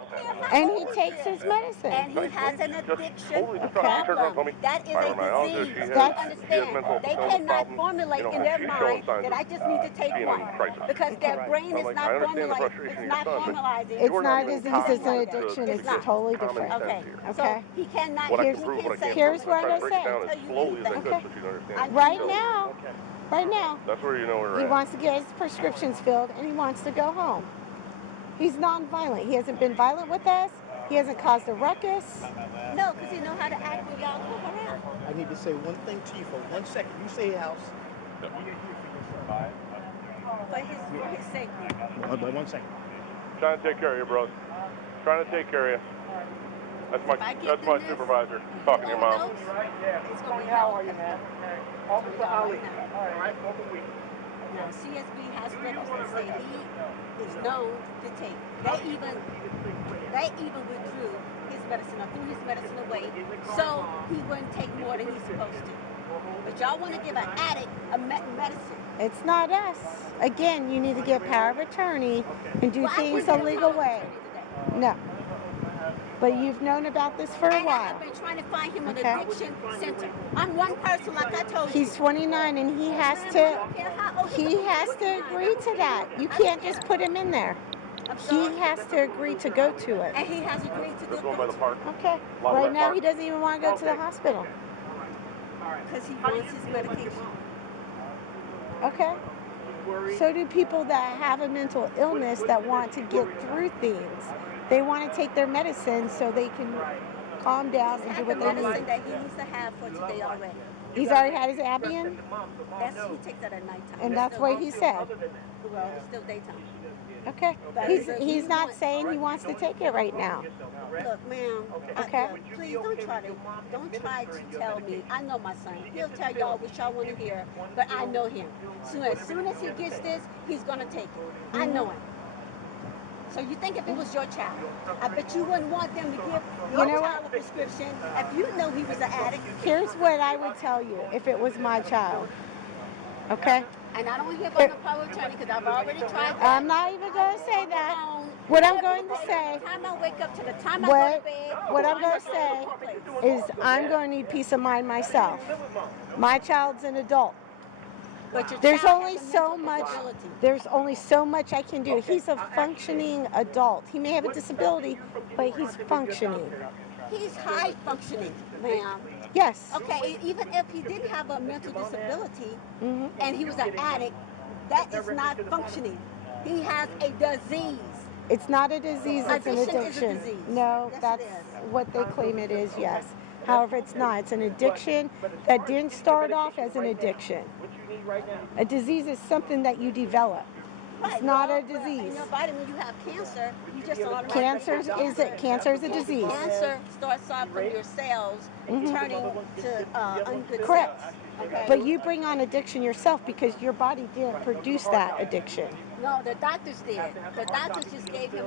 and he takes his medicine. And he has an Just addiction totally just trying to turn around and tell problem. me, That is a fibromyalgia, disease. she Do you has understand? mental They illness cannot problems. formulate You know, in and their she's showing mind signs that of I just need to take being in one crisis. because their brain I'm is like, not I understand the formulating. frustration It's of your not son, but formalizing. It's you're not a even disease, common it's an sense to addiction. It's It's not. totally common different. sense Okay. here. Okay. So he cannot. What I he can prove, can't what I say can't Here's prove. what I'm I'm trying to break it gonna down say. as slowly as I could Okay. so she can understand. Right So, now, right now, that's where you know we're he at. wants to get his prescriptions filled, and he wants to go home. He's non-violent. He hasn't been violent with us. He hasn't caused a ruckus. No, because he know how to act when y'all come around. I need to say one thing to you for 1 second. You say house. You're here for your son. For his safety. But 1 second. Trying to take care of you, bros. Trying to take care of you. That's If I get my in this, supervisor talking to your mom. overdose, it's going to be hell. Officer Ali. All right, Now, CSB hospitals, they say he is known to take. They even withdrew his medicine or threw his medicine away so he wouldn't take more than he's supposed to. But y'all want to give an addict a medicine. It's not us. Again, you need to get power of attorney and do Well, I things can't a get legal power of way. attorney today. No. But you've known about this for a And I while. have been trying to find him an Okay. addiction center. I'm one person, like I told you. He's 29 and he has Ma'am, I to don't care how old he he is. has to agree to that. You can't just put him in there. I'm He sorry. has to agree to go to it. And he has agreed to This do one by the it park. Okay. Right now he doesn't even want to go to the hospital. because he wants his medication. Okay. So do people that have a mental illness that want to get through things. They want to take their medicine so they can calm down and do He's what had they the medicine need. that he needs to have for today already. He's already had his Ambien, He takes that at nighttime. and that's what he said. Well, it's still daytime. Okay. He's not saying he wants to take it right now. Look, ma'am. Okay. Please don't try to tell me. I know my son. He'll tell y'all what y'all want to hear, but I know him. So as soon as he gets this, he's gonna take it. I know him. So you think if it was your child, I bet you wouldn't want them to give your You know child a prescription if you know he was an addict. Here's what I would tell you if it was my child. Okay? And I don't hear about the power of attorney because I've already tried that. I'm not even going to say that. What I'm going to say, From the time I wake up to the time I go to bed. what I'm going to say is I'm going to need peace of mind myself. My child's an adult. But your There's child only has a so mental much. disability. There's only so much I can do. He's a functioning adult. He may have a disability, but he's functioning. He's high functioning, ma'am. Yes. Okay, even if he didn't have a mental disability Mhm. and he was an addict, that is not functioning. He has a disease. It's not a disease, it's an Addiction is a addiction. disease. No, Yes, it that's is. what they claim it is, yes. However, it's not. It's an addiction that didn't start off as an addiction. A disease is something that you develop. It's not a In disease. your body, when you have cancer, you just automatically Cancer is a disease. Cancer starts off from your cells Mhm. turning to ungood Correct. cells. Okay? But you bring on addiction yourself because your body didn't produce that addiction. No, the doctors did. The doctors just gave him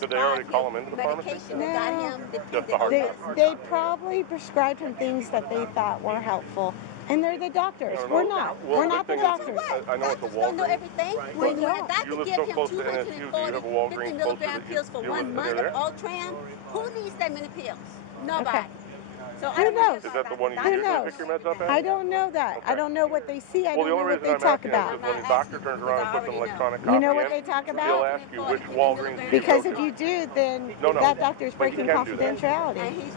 Did they already call him overprescribed into the pharmacy? medication that got No. him Just the dependent hard on They, drugs. they probably prescribed him things that they thought were helpful. And they're the doctors. I don't know. We're not. Well, We're the not the thing is, doctors. I know it's a Doctors don't know Walgreens. everything. They When a don't. doctor You live give so him close to NSU, do you have a 240, Walgreens 50 close to milligram the- pills for you 1 live month near of there? Ultram, who needs that many pills? Nobody. Okay. So I Who don't know knows? Is that the one you Who usually knows? pick your meds up at? I don't know that. I Okay. don't know what they see. I Well, the don't know only what reason they I'm talk asking about. is when the doctor turns around and puts an electronic You copy know what in, they talk he'll about? ask you which Walgreens did you Because go if to. you do, then No, that doctor's but he breaking can do that. And confidentiality. he's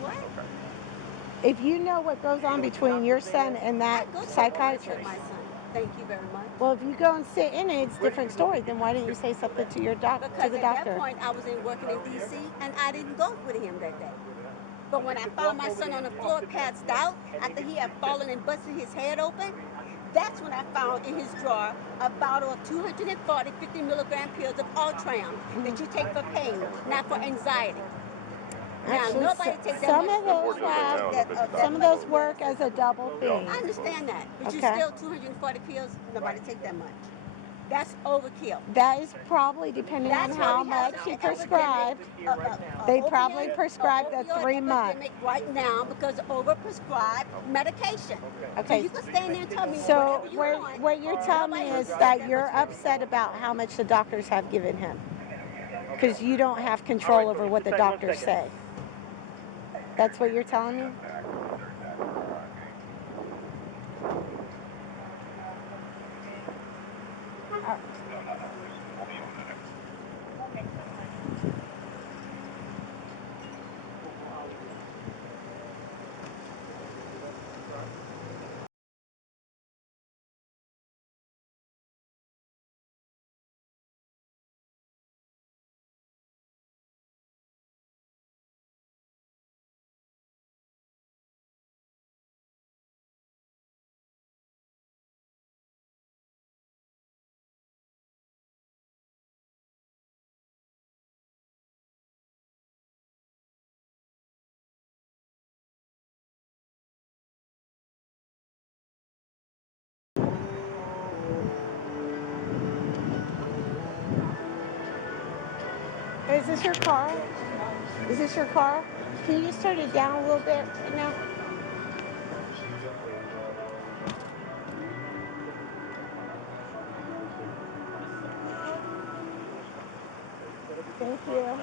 what? If you know what goes on between your son and that I go to psychiatrist, with my son. Thank you very much. well, if you go and sit in it, it's a different story. Then why didn't you say something to your Because to the at doctor? that point, I was working in D.C. and I didn't go with him that day. But when I found my son on the floor passed out after he had fallen and busted his head open, That's when I found in his drawer a bottle of 240 50 milligram pills of Ultram that you take for pain, not for anxiety. Now, Actually, nobody takes that some much. of those Unfortunately, right have, now, I bet you some of doctors those close. work as a double thing. I understand that, but you Okay. still 240 pills. Nobody take that much. That's overkill. That is probably depending on That's why how we have much he an prescribed. epidemic, They probably prescribed a opioid 3 month. epidemic right now because of overprescribed medication. So Okay. you can stand there and tell me So whatever you want. what you're telling me Nobody is wants to take that that you're much upset about how much the doctors have given him because you don't have control over what the doctors say. That's what you're telling me? Is this your car? Is this your car? Can you just turn it down a little bit right now? Thank you.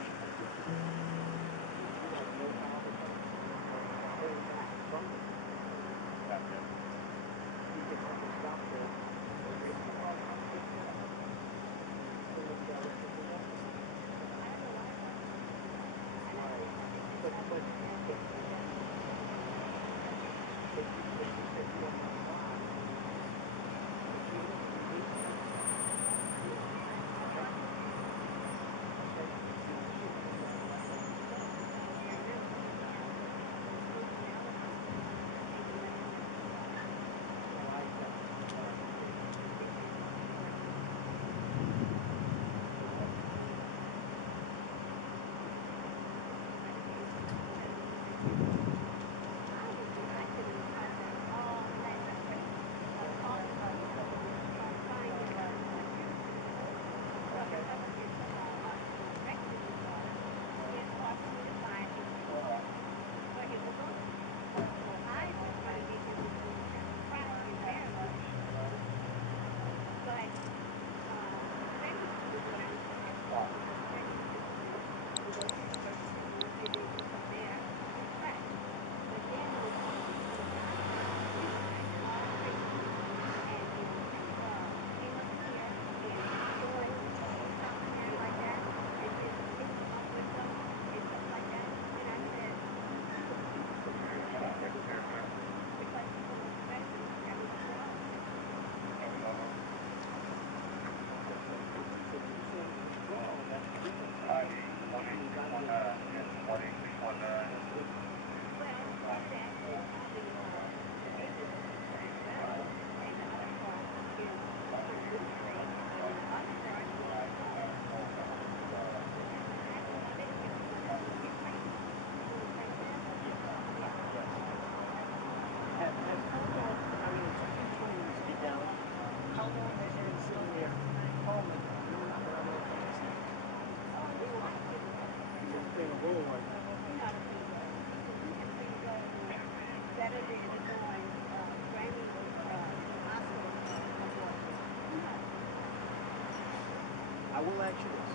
I will ask you this.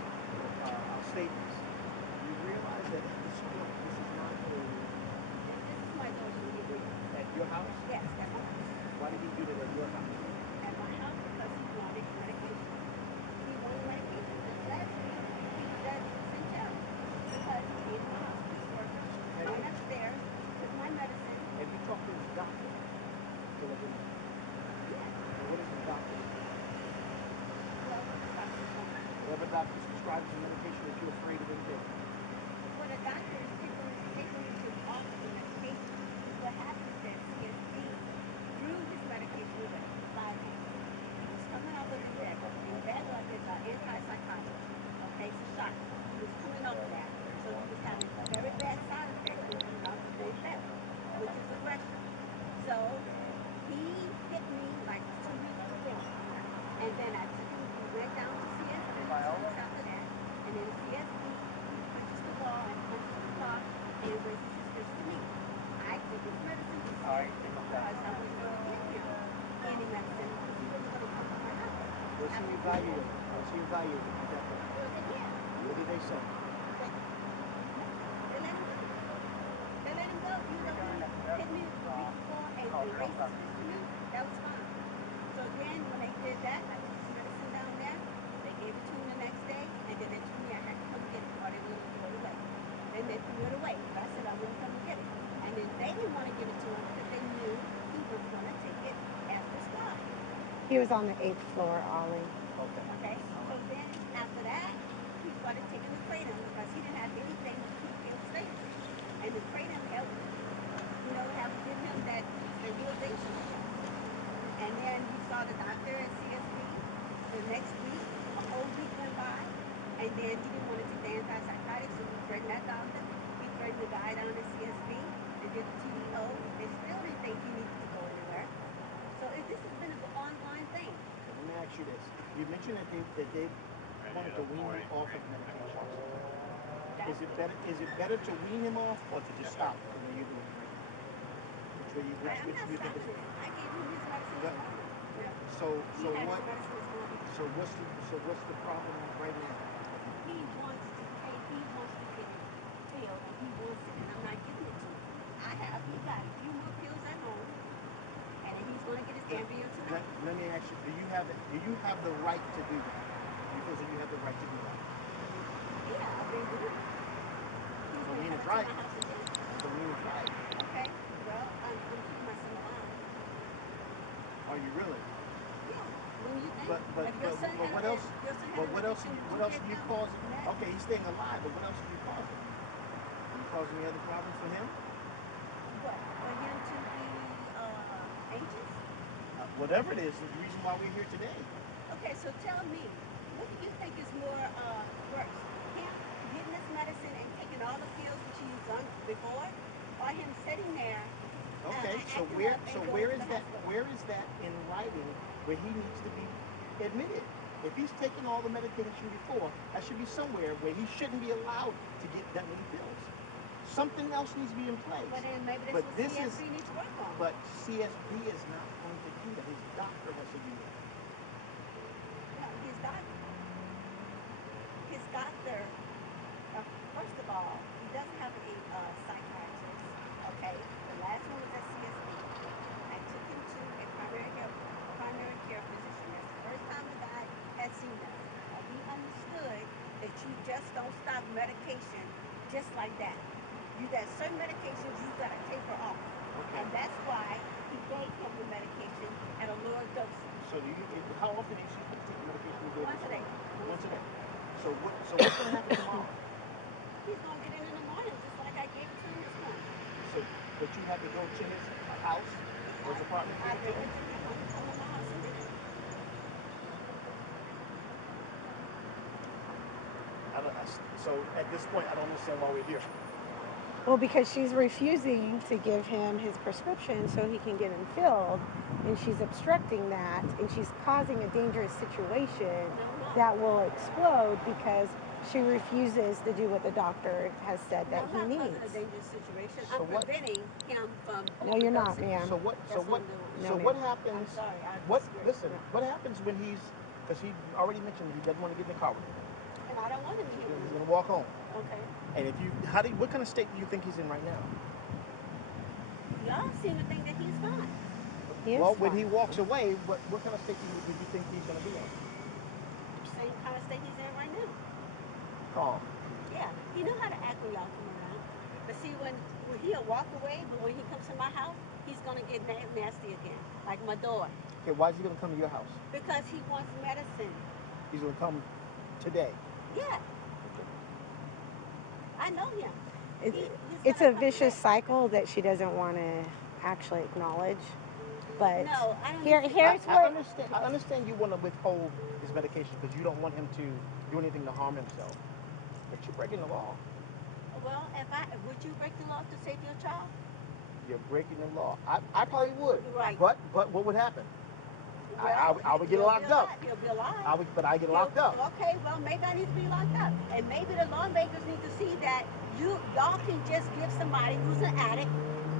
I'll say this. You realize that at this point, this is not at your house? Yes, at my house. Why did he do that at your house? At my house because he wanted medication. He wanted medication. Just last week, he was at St. Charles because his hospice worker went upstairs, took my medicine. Have you talked to his doctor to let him know? Yes. What is his doctor? Whoever the doctor told me. Whatever doctor prescribes the medication that you're afraid of him taking. Well, the doctor is taking me to off the medication. What happens is he drew his medication away 5 Right. because I wasn't going to give him any medicine because he wasn't going to come to my house. Was he After evaluated? Was he evaluated at that point? yeah, What did they say? they let him go. They let him go. You know, During he that hit me medicine, the week before and called racist to me. That was fine. So then when they did that, I took his medicine down there. They gave it to him the next day, and then they told me I had to come get it, or they were going to throw it away. Then they threw it away, but I said I wouldn't come and get it. And then they didn't want to give it to him because they knew he was going to take it after Scott. He was on the 8th floor, Ollie. Okay. Okay. So then after that, he started taking the kratom because he didn't have anything to keep him stable. And the kratom helped, you know, have given him that stabilization. And then he saw the doctor at CSB. The next week, a whole week went by, and then he didn't want to take the antipsychotics, so he threatened that doctor. He threatened the guy down at CSB. They did the TDO. They still didn't think he needed to go anywhere. So this has been an ongoing thing. So let me ask you this. You mentioned that they wanted to wean him off of medications. Is it better to wean him off or to just stop the way you're doing it right now? I'm not Which you think stopping is it. I gave him his medicine this morning. so He had what his medicine this morning. what's the problem right now? He wants to get it filled, and he wants it, and I'm not giving it to him. He got a few more pills at home, and then he's going to get his Ambien tonight. Let me ask you, do you have the right to do that? Do you feel that you have the right to do that? Yeah, I've been doing it. He's So been mean coming it's to right. my house again. So mean it's right. Okay, well, I'm keeping my son alive. Are you really? Yeah, when you think, But if your son what else? your son had But an what else? addiction, What else give are you him causing? that? Okay, he's staying alive, but what else are you causing? Are you causing any other problems for him? What? For him to be anxious? Whatever it is the reason why we're here today. Okay, so tell me, what do you think is more worse? Him getting this medicine and taking all the pills which he's done before, or him sitting there Okay, so acting where up and so going where to is the that hospital? where is that in writing where he needs to be admitted? If he's taken all the medication before, that should be somewhere where he shouldn't be allowed to get that many pills. Something else needs to be in place. But then maybe that's But what this is CSB needs to work on. but CSB is not going to do that. His doctor has to do that. No, his doctor, first of all, he doesn't have a psychiatrist. Okay, the last one was at CSB. I took him to a primary care physician. That's the first time the guy had seen him. He understood that you just don't stop medication just like that. You got certain medications you got to taper off, Okay. and that's why he gave him the medication at a lower dose. So how often is he supposed to take the medication you gave him? Once a day. Once a day. So what's going to happen tomorrow? He's gonna get in the morning, just like I gave it to him this morning. So, but you had to go to his house or his apartment to I give it gave to it him? to him when he come to my house and did it. So at this point, I don't understand why we're here. Well, because she's refusing to give him his prescription so he can get him filled, and she's obstructing that, and she's causing a dangerous situation that will explode because she refuses to do what the doctor has said No, that I'm he not causing a needs. dangerous situation. So I'm what? preventing him from No, you're not, overdosing. ma'am. So what? That's So what what? I'm doing. No, So ma'am. what happens? I'm sorry, I What? disagree. Listen. What happens when because he already mentioned he doesn't want to get in the car with him. And I don't want him to get He's with going me. to walk home. Okay. And what kind of state do you think he's in right now? Y'all seem to think that he's fine. He is Well, when fine. he walks away, what kind of state would you think he's going to be in? Same kind of state he's in right now. Calm. Yeah. He know how to act when y'all come around. But see, when he'll walk away, but when he comes to my house, he's gonna get nasty again, like my door. Okay, why is he going to come to your house? Because he wants medicine. He's going to come today. Yeah. I know him. It's a vicious cycle that she doesn't want to actually acknowledge. But no, I don't here's I what understand you want to withhold his medication because you don't want him to do anything to harm himself. But you're breaking the law. Well, would you break the law to save your child? You're breaking the law. I probably would. Right. But what would happen? Well, I would get locked up. He'll be alive. But I get locked up. Okay, well, maybe I need to be locked up. And maybe the lawmakers need to see that y'all can just give somebody who's an addict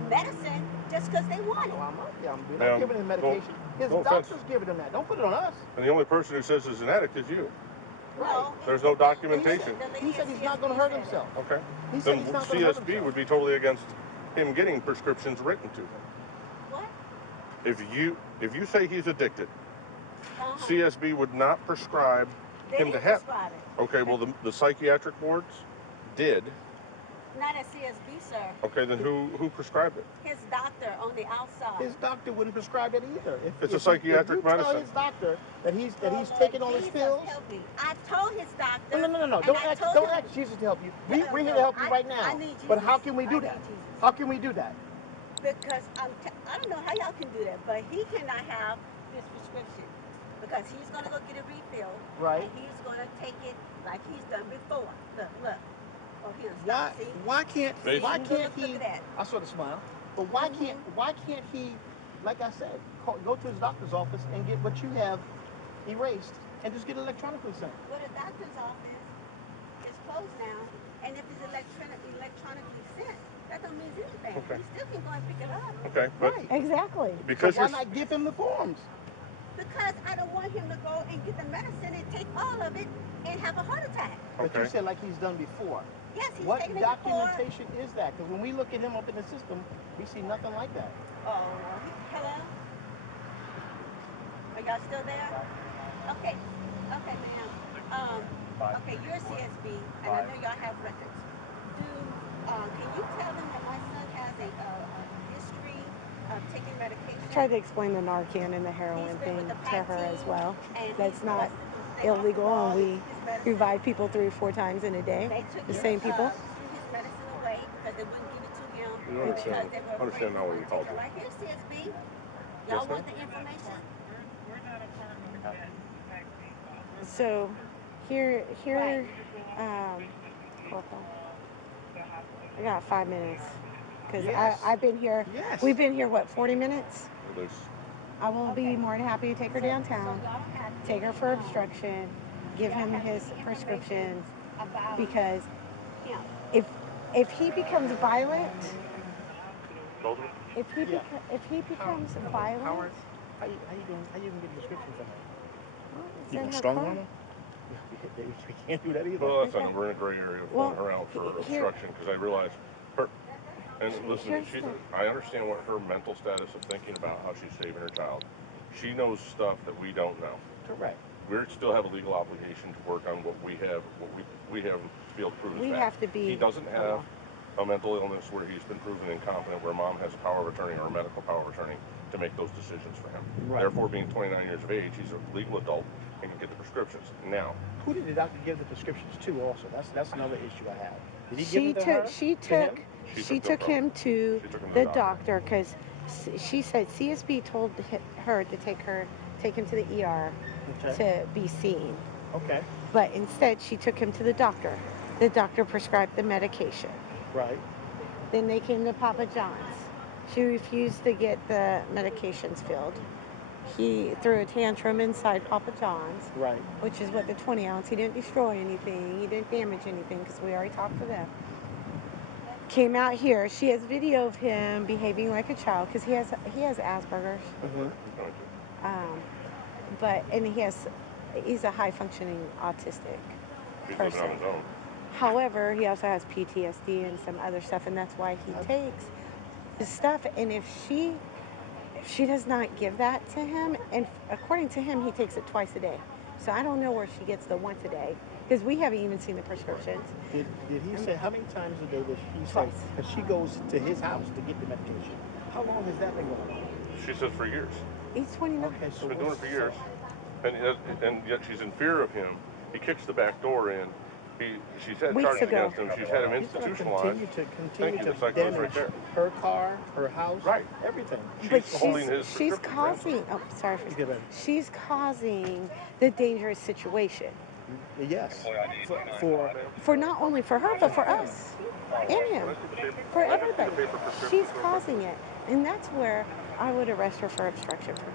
medicine just because they want it. Well, we're Ma'am, not giving him medication. His no offense. doctor's giving him that. Don't put it on us. And the only person who says he's an addict is you. No, There's no documentation. He said he's not going to hurt himself. Okay. He said Then he's not going to hurt CSB himself. would be totally against him getting prescriptions written to him. What? If you say he's addicted, Uh-huh. CSB would not prescribe They him to didn't have. prescribe it. Okay, well the psychiatric boards did. Not at CSB, sir. Okay, then who prescribed it? His doctor on the outside. His doctor wouldn't prescribe it either. It's a psychiatric if you medicine. tell his doctor that he's taking all his Jesus, pills. help me. I told his doctor. No. and Don't I ask. told Don't him- ask Jesus to help you. We're No, here no, to help you I- right now. I need But Jesus. how can we do I that? need Jesus. How can we do that? Because I don't know how y'all can do that, but he cannot have this prescription because he's gonna go get a refill. Right. And he's gonna take it like he's done before. Look. Oh, he'll Why? stop. See? Why can't? Basically. Why can't Look he? at that. I saw the smile. But why can't he? Like I said, go to his doctor's office and get what you have erased and just get it electronically sent. Well, the doctor's office is closed now, and if it's electronically sent, that don't mean anything. Okay. He still can go and pick it up. Okay, but Right. Exactly. because So why you're not give him the forms? Because I don't want him to go and get the medicine and take all of it and have a heart attack. But you okay. said like he's done before. Yes, he's What taken it before. documentation is that? Because when we look at him up in the system, we see nothing like that. Oh, hello? Are y'all still there? Okay. Okay, ma'am. Okay, you're CSB, and I know y'all have records. Can you tell them that my son has a history of taking medication? I tried to explain the Narcan and the He's heroin been with thing the to her PAC as team, well. and That's he's not busted from state off illegal, the wall. and we His medicine- revive people 3 or 4 times in a day. They took The his, same people. threw his medicine away because they wouldn't give it to him. You don't understand- because they were understand now what you called it. it. Right here, CSB. Y'all Yes, want ma'am. the information? So here, hold on. I got 5 minutes because Yes. I've been here. Yes. We've been here, what, 40 minutes? There's I will be more than happy to take her downtown, So y'all have take her for obstruction, give him his prescriptions, because him. if he becomes violent, both of them? if he Yeah. becomes violent, How you gonna get a prescription from him? it's You in gonna her strong car. arm him? We can't do that either. Well, that's fine. We're in a gray area of Well, pulling her out for here- obstruction because I realize her. And listen, Here's I understand what her mental status of thinking about how she's saving her child. She knows stuff that we don't know. Correct. We still have a legal obligation to work on what we have, we have to be able to prove is We fact. have to be- He doesn't have a mental illness where he's been proven incompetent, where mom has a power of attorney or a medical power of attorney to make those decisions for him. Right. Therefore, being 29 years of age, he's a legal adult and can get the prescriptions. Now, Who did the doctor give the prescriptions to? Also, that's another issue I have. Did he give She them to her? took she To took him? she took him to She took him to the the doctor because she said CSB told her to take him to the ER Okay. to be seen, Okay. but instead she took him to the doctor. The doctor prescribed the medication. Right. Then they came to Papa John's. She refused to get the medications filled. He threw a tantrum inside Papa John's, Right. which is what the 20 ounce. He didn't destroy anything. He didn't damage anything because we already talked to them. Came out here. She has video of him behaving like a child because he has Asperger's. And he's a high functioning autistic he's living on person. his own. However, he also has PTSD and some other stuff, and that's why he takes his stuff. And if she does not give that to him, and according to him, he takes it twice a day. So I don't know where she gets the once a day because we haven't even seen the prescriptions. Did he say how many times a day does she say? Twice. Because she goes to his house to get the medication. How long has that been going on? She says for years. He's 29. Okay, She's been doing it for years. And yet she's in fear of him. He kicks the back door in. She's had Weeks charges ago. against him. She's had him He's gonna institutionalized. continue Thank you, to the psycho is damage right there. her car, her house, Right. everything. But holding his she's prescription causing. Oh, sorry. You get it. She's causing the dangerous situation Yes. for not only for her but for us and him, for everybody. She's causing it, and that's where I would arrest her for obstruction for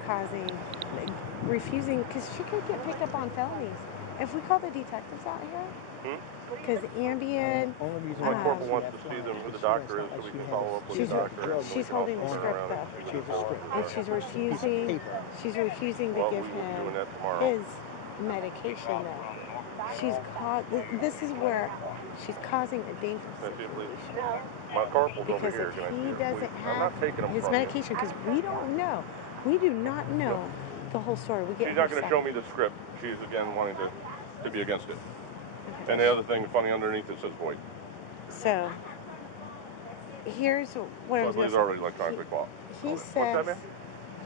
refusing, because she could get picked up on felonies If we call the detectives out here, Hmm? because Ambien, Only reason My why corporal she wants had to see flyers, them, who the because she has doctor is, so not, we she can has follow up with she's the doctor, and so we she's can also holding the turn script around and though, we she can has a follow up script, with and she's her. piece of refusing. paper. She's refusing to Well, give we will be him doing that tomorrow. his medication though. This is where she's causing a dangerous Can I see it, please? situation. My corporal's over Because here. if Can I see he it, doesn't please? I'm have not taking them his from medication, because we don't know, we do not know the whole story. We you. get She's her not going to side. show me the script. She's, again, wanting to be against it. Okay. And the other thing, funny, underneath it says void. So here's what So I I was believe going it's to already electronically bought. He What's that, says, man?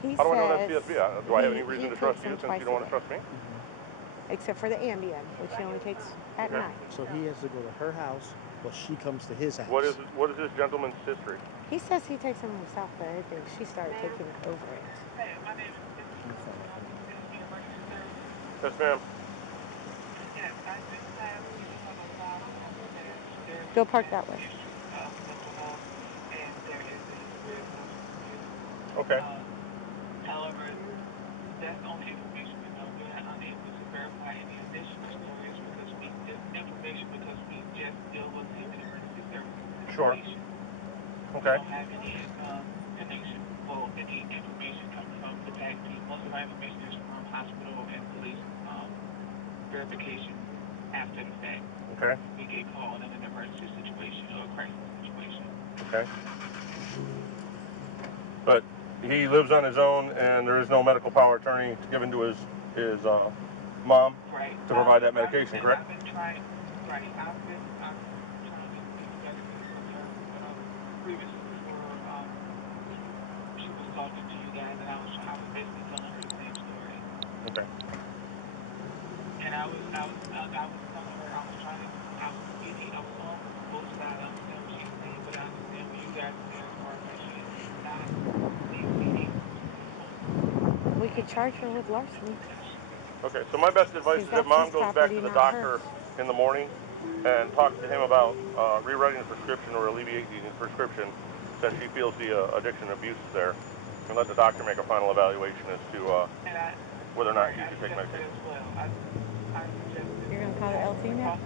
he How do I know that's says, CSB? Do I have any he reason to takes trust them you since twice you don't want a to day, trust me? except for the Ambien, which he only takes at Okay. night. So he has to go to her house, or she comes to his house. What is this gentleman's history? He says he takes them himself, but I think she started taking over it. Yes, ma'am. Go park that way. Okay. However, that's only information because we're unable to verify any additional stories because we just deal with him in emergency services. Sure. Okay. We don't have any connection or any information coming from the backseat. Most of our information is from hospital and police verification after the fact. Okay. We get called in an emergency situation or a crisis situation. Okay. But he lives on his own, and there is no medical power of attorney given to his mom to provide that medication, correct? I've been trying to get together with her previously before she was talking to you guys, and I was basically telling her the same story. Okay. And I was telling her I was on both sides. I understand what she's saying, but I understand what you guys are saying as far as that she is not legally able to move forward. We could charge her with larceny. Okay, so my best advice is that mom goes back to the doctor in the morning and talks to him about rewriting the prescription or alleviating the prescription since she feels the addiction and abuse is there, and let the doctor make a final evaluation as to whether or not he should take medication. You're going to call the LT now?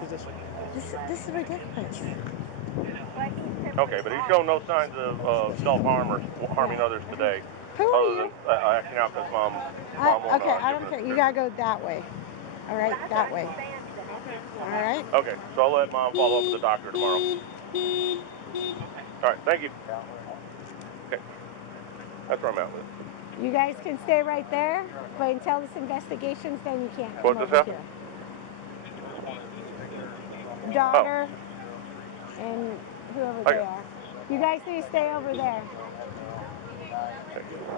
This is ridiculous. Okay, but he's shown no signs of self-harm or harming others today. Who are other you? than acting out because mom won't Okay, I don't care. You got to go that way. All right, that way. All right? Okay, so I'll let mom follow up with the doctor tomorrow. All right, thank you. Okay, that's where I'm at with it. You guys can stay right there, but until this investigation's done, you can't come What over just here. happened? Daughter and whoever they are. You guys need to stay over there.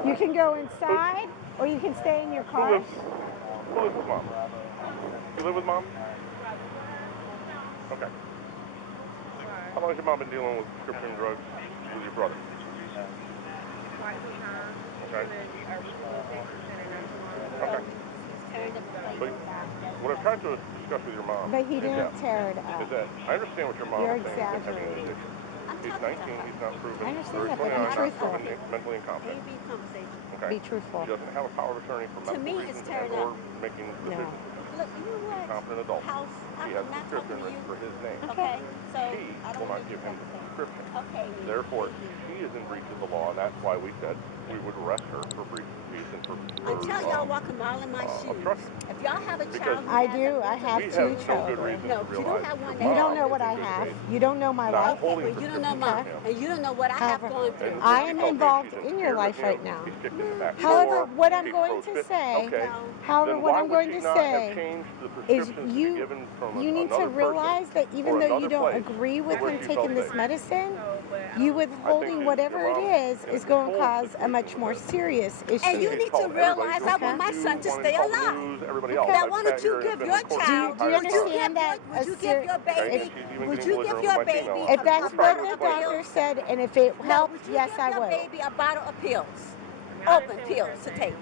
You can go inside, or you can stay in your cars. Who lives with mom? You live with mom? Okay. How long has your mom been dealing with prescription drugs with your brother? Quite some time. Okay. Okay. But what I've tried to discuss with your mom But he didn't tear it up. is that I understand what your mom You're is saying with him having an exaggerating. addiction. He's 19, he's not proven. I understand Or that, he's but 29, be not truthful. proven mentally incompetent. A-B conversation. Okay. Be truthful. He doesn't have a power of attorney for medical me, reasons it's and tearing or up. making No. decisions. Look, you know He's what? a competent adult. House, He has I'm not prescription talking to written you. for his name. Okay, so She I don't will not need give you him the anything. prescription. Okay. Therefore, she is in breach of the law, and that's why we said we would arrest her for breach of peace and for Until y'all walk a mile in my shoes. obstruction. If y'all have a Because child who I has do. a I have we two have no good children. reason No, to but you realize don't have one your You that don't mom know is what I in good have. faith, You don't know my not life. holding Well, you don't know prescriptions mine, for him. and you don't know what I have However, gone through. And I she am tells me involved she's in your scared life that, right now. he's kicked in the back However, door, what I'm he going throws to fits. say, Okay. however, Then what why I'm would going she to not have say changed the is prescriptions to be given from you need to another realize person that even or though you another don't place agree with where him she taking felt this safe? medicine, you I think withholding your whatever it mom is in a going to controlled cause a situation much with more this. serious And issue. you She's need to called everybody, realize just I want like my you son to wanted stay to call the alive. news, everybody Okay. else. Now, I've why sat don't you here and give been your recording Do the you, child? do you entire time. understand that Would you give your Okay, baby? and she's even Would getting you give belligerent your with my female baby if officer. that's We're trying what to the explain to doctor her. said and if it No, helped, would you yes, give I your would. baby a bottle of pills? open pills to take.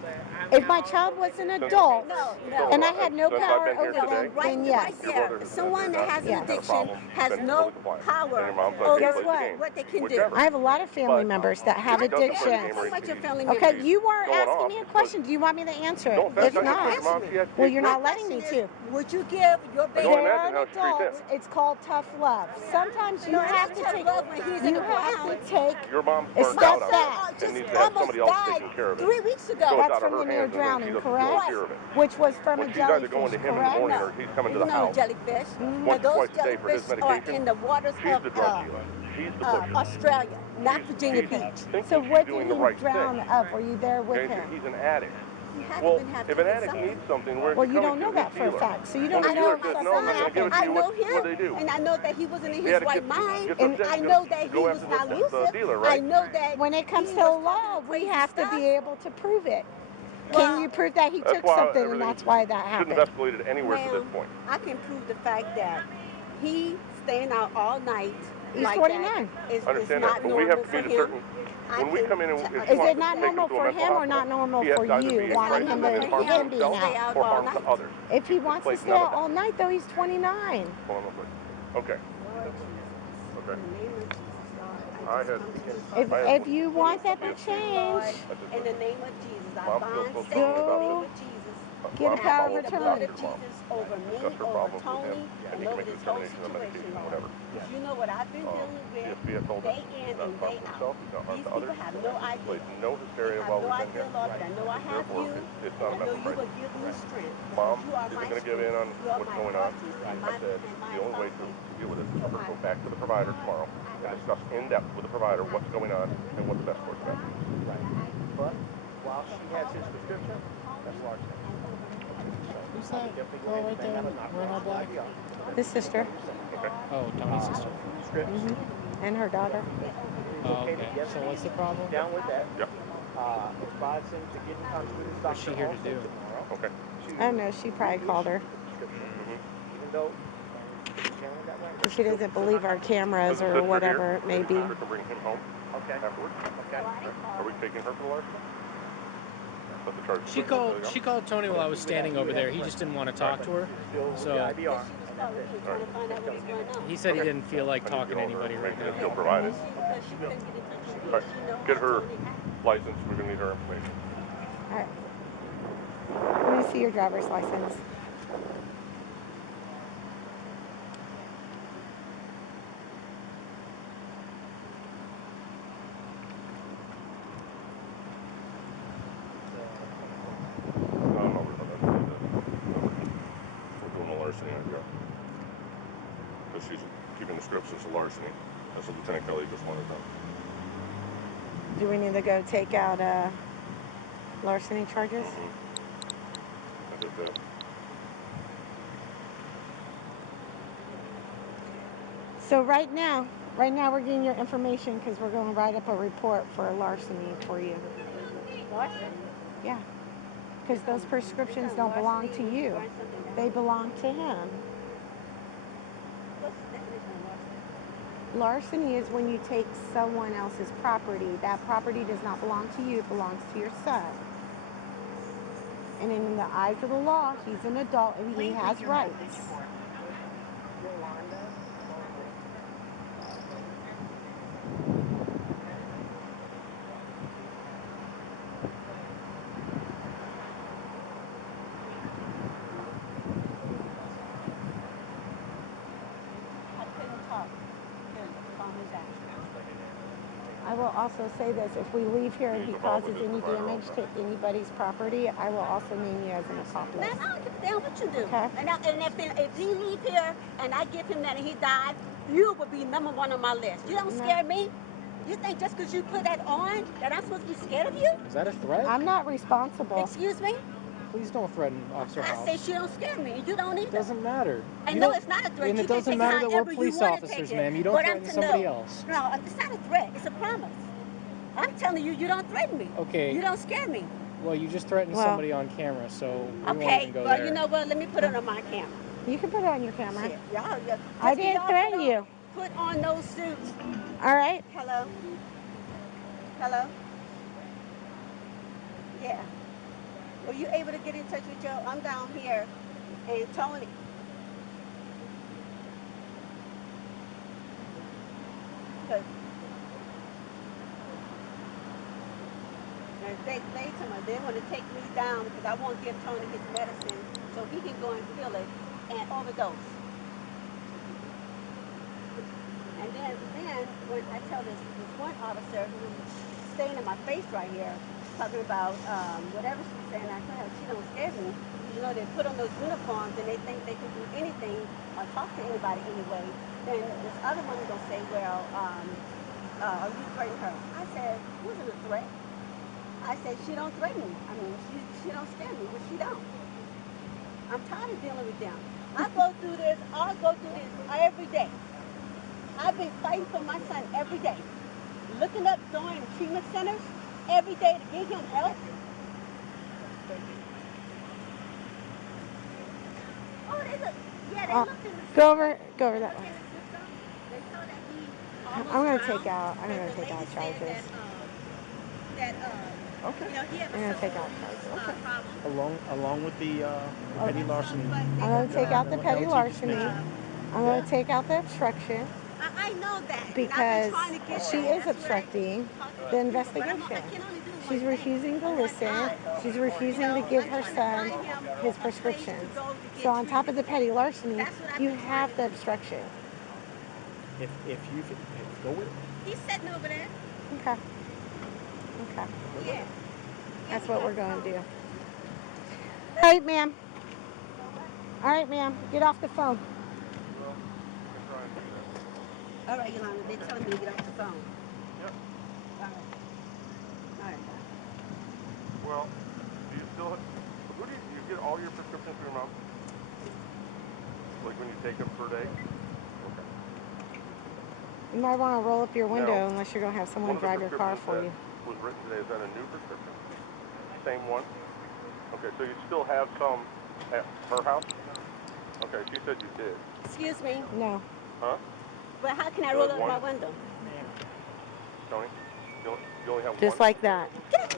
If my child was an adult No. and I had no Since I've power been here over today, them, then yes. Right there. Someone that has an had a addiction problem, has been no fully compliant. power And your mom said over she Guess plays the what? game. what they can Whichever. do. I have a lot of family But members that have if he doesn't play the game addictions. right, How much your he's family Okay, members? you are going asking off me a because- question. Do you want me to answer No it? offense, If I just not, told your mom she had well, you're My not letting me question to. is, would you give your I baby? don't They're imagine how an she treats adult. him. It's called tough love. Sometimes you No, have it's to not take. love when he's in You the have ground. to take. Your mom's It's burnt My out stop on son it that. and just needs to have almost somebody else died taking care of it. 3 weeks So ago. it's That's out of from her the near hands, and then drowning, she doesn't correct? feel fear of it. Which was from When a she's either jellyfish, going to him in the correct? morning or he's coming to You the know house jellyfish. Mhm. Now once or those twice a day for his jellyfish are medication, in the waters she's of the drug dealer. He's the pusher. Australia, not Virginia She's Beach. thinking So she's what did doing he the right drown thing. of? Were you there with Okay, him? he's an addict. He had Well, to have if an taken addict something. needs something, where's Well, he you coming don't know to? that His for a dealer. fact, so you When don't the I know dealer know says, my no, I'm not going to give it son. to I you, know what do they him, do? and I know that he wasn't in The his addict right mind. gets And upset I and know goes that to he go was after not the lucid. dealer, I right? know that When it comes he to was the law, talking we crazy have to stuff. be able to prove it. Well, Can you prove that he That's took why something and everything that's why that shouldn't happened? have escalated anywhere to this Ma'am, point. I can prove the fact that he staying out all night He's like 29. that is I understand not that, but we have normal to for meet a him. certain. When we come in and if he Is wants it to not take him normal to a for mental him or hospital, not normal he has for to either you be in wanting crisis him and to harm to him being himself Stay out? out or all harm to night. others. If he This wants to plays stay none of out that. all night, though, he's 29. Hold on real quick. Okay. Okay. In the name of Jesus, Lord, I I just had. come to you, If Father. if you want that to change, In the name of Jesus, I Mom feels bind so Satan in the strongly name about of Jesus. get a Mom power of The follows the blood attorney. of doctor, Mom. Jesus over me, Discuss her over problems with him, Tony, and and he can over make a this whole determination on situation, medication or Lord. whatever. Because you know what I've been dealing with CSP had told us day he's in not and harm day to out. himself, he's not harm These to people others. have no He's idea. played no They hysteria have while no we've been idea, here. Lord, but I know I have Therefore, you. it's not a I know mental you will crisis. give me strength. Mom You are isn't my going to give in on strength. You are what's my going on. fortress and I my, said and my the only way to salvation. deal with this is You're for her to my go back to the provider tomorrow and discuss in depth with the provider what's going on and what the best course of action is. Right. But while she has his prescription, that's larceny. Who's I would that definitely go girl ahead right and bang there out a knock wearing all black? His sister Okay. Oh, Tony's sister. Scripts. and her daughter. He's Oh, okay to okay. get So what's the problem? down with that. Yeah. Advise him to get in touch with his What's doctor she here to also do? tomorrow. Okay. To I don't know. She probably called her. prescription, Mm-hmm. even though he's handling that right. She doesn't believe our cameras or whatever it may His be. sister can bring him home Okay. afterwards. Okay. Are we taking her for the larceny? That's the charge. She called Tony while I was standing over there. He just didn't want to talk to her. Still So- with the IBR. Trying to find out what's going on. He said he didn't feel like talking to anybody right If now. you'll provide it. Because she couldn't get in touch with me. Right. She knows Get how her Tony acts. license. We're going to need her information. All right. Let me see your driver's license. No, I'm not worried about that. We're doing a larceny on her. Because she's keeping the scripts as a larceny. That's what Lieutenant Kelly just wanted to know. Do we need to go take out larceny charges? I did that. So right now we're getting your information because we're going to write up a report for larceny for you. Larceny? Yeah. Because those prescriptions don't belong to you. They belong to him. What's the definition of larceny? Larceny is when you take someone else's property. That property does not belong to you. It belongs to your son. And in the eyes of the law, he's an adult and he has rights. I couldn't talk. Couldn't calm his action. I will also say this, if we leave here and he causes any damage to anybody's property, I will also name you as an accomplice. Man, I don't give a damn what you do. Okay. And if he leave here and I give him that and he dies, you will be number one on my list. You don't scare me. You think just because you put that on that I'm supposed to be scared of you? Is that a threat? I'm not responsible. Excuse me? Please don't threaten Officer I House. say she don't scare me. You don't It either. doesn't matter. And You no, don't- it's not a threat. And You it can doesn't take matter that we're however you police wanna officers, take it. ma'am. You don't But threaten somebody else. No, it's not a threat. It's a promise. I'm telling you, you don't threaten me. Okay. You don't scare me. Well, you just threatened Well- somebody on camera, so we won't Okay, even go well, there. you know what? Let me put it on my camera. You can put it on your camera. Shit, y'all, just I be didn't y'all threaten you. Put on those suits. All right? Hello? Hello? Yeah. Were you able to get in touch with Joe? I'm down here, and Tony. Cause they told me they want to take me down because I won't give Tony his medicine so he can go and fill it and overdose. And then when I tell this one officer who's staying in my face right here, talking about whatever she's saying, I tell her she don't scare me. You know, they put on those uniforms and they think they can do anything or talk to anybody anyway. Then this other one gonna say, well, are you threatening her? I said, it wasn't a threat. I said, she don't threaten me. I mean, she don't scare me, but she don't. I'm tired of dealing with them. I go through this every day. I've been fighting for my son every day. Looking up going to treatment centers every day to get him help. Oh, they look. Yeah, they looked in the system. Go over that way. They saw that he I'm almost gonna drowned. I'm gonna take out charges. Okay. You know, he had I'm a gonna take out substance charges. abuse problem. Along with the petty larceny. I'm gonna take out the petty larceny. I'm gonna take out the obstruction I know that. because And I've been trying to get she that. is That's what I obstructing talk to the people, but I investigation. can only do She's one thing refusing to at one listen. time. She's refusing to give her son his His prescriptions. So on top of the petty larceny, you have the obstruction. If you go with it. He's sitting over there. Okay. Okay. Yeah. That's what we're going to do. All right, ma'am. All right, ma'am. Get off the phone. Well, we can try and do that. All right, Yolanda. They're telling me to get off the phone. Yep. All right. All right. Well, do you still? Who do you get all your prescriptions from your mom? Like when you take them per day? Okay. You might want to roll up your window Now, unless you're going to have someone one of the drive your car for you. prescriptions that was written today, is that a new prescription? Same one? Okay, so you still have some at her house? Okay, she said you did. Excuse me. No. Huh? But how can I You roll have up my one? window? Tony? You only have one? Just like that.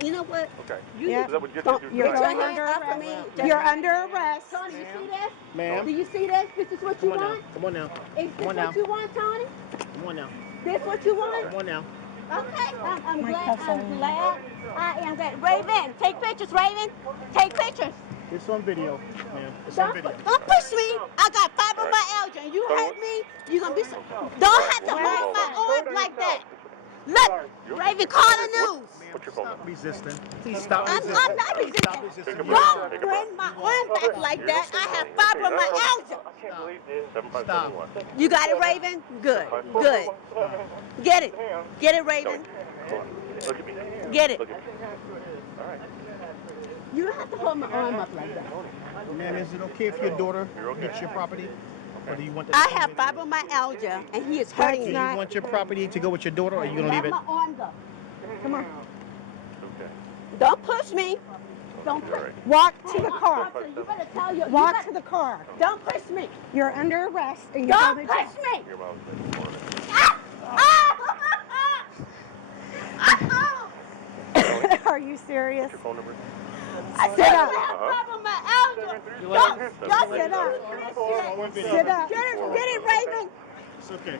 You know what? Okay. Yeah. So that would get you through You're tonight. going under for arrest. me. You're under arrest. Tony, you see this? Ma'am. Do you see this? This is what you want? Come on now. Is this what you want, Tony? Come on now. This what you want? Come on now. Okay, I'm My glad. cuffs are I'm in. glad. I am glad. Raven, take pictures, Raven. Take pictures. It's on video, ma'am. It's on video. Don't push me. I got fibromyalgia. And you hurt me, you're going to be so. Don't have to hold my arms like that. Look, Raven, call the news. What's your phone number? Resisting. Please stop I'm resisting. not Stop resisting. resisting. Don't bring my arm back like that. I have fibromyalgia. I can't believe this. 7571. You got it, Raven? Good. Good. Get it. Get it, Raven. Look at me. Get it. Look at me. All right. You don't have to hold my arm up like that. Ma'am, is it okay if your daughter gets your property? Or do you want I have fibromyalgia, and he is hurting Do me. you want your property to go with your daughter, or are you gonna leave it? Let my arm go. Come on. Okay. Don't push me. Don't push. Right. Walk to the car. You better tell your. Walk to the car. Don't push me. You're under arrest and you're Don't going to push jail. me. Your mom's making fun of it. Are you serious? What's your phone number? I Sit said up. I have fibromyalgia. Don't Sit up. sit up. Get it, Raven. It's okay.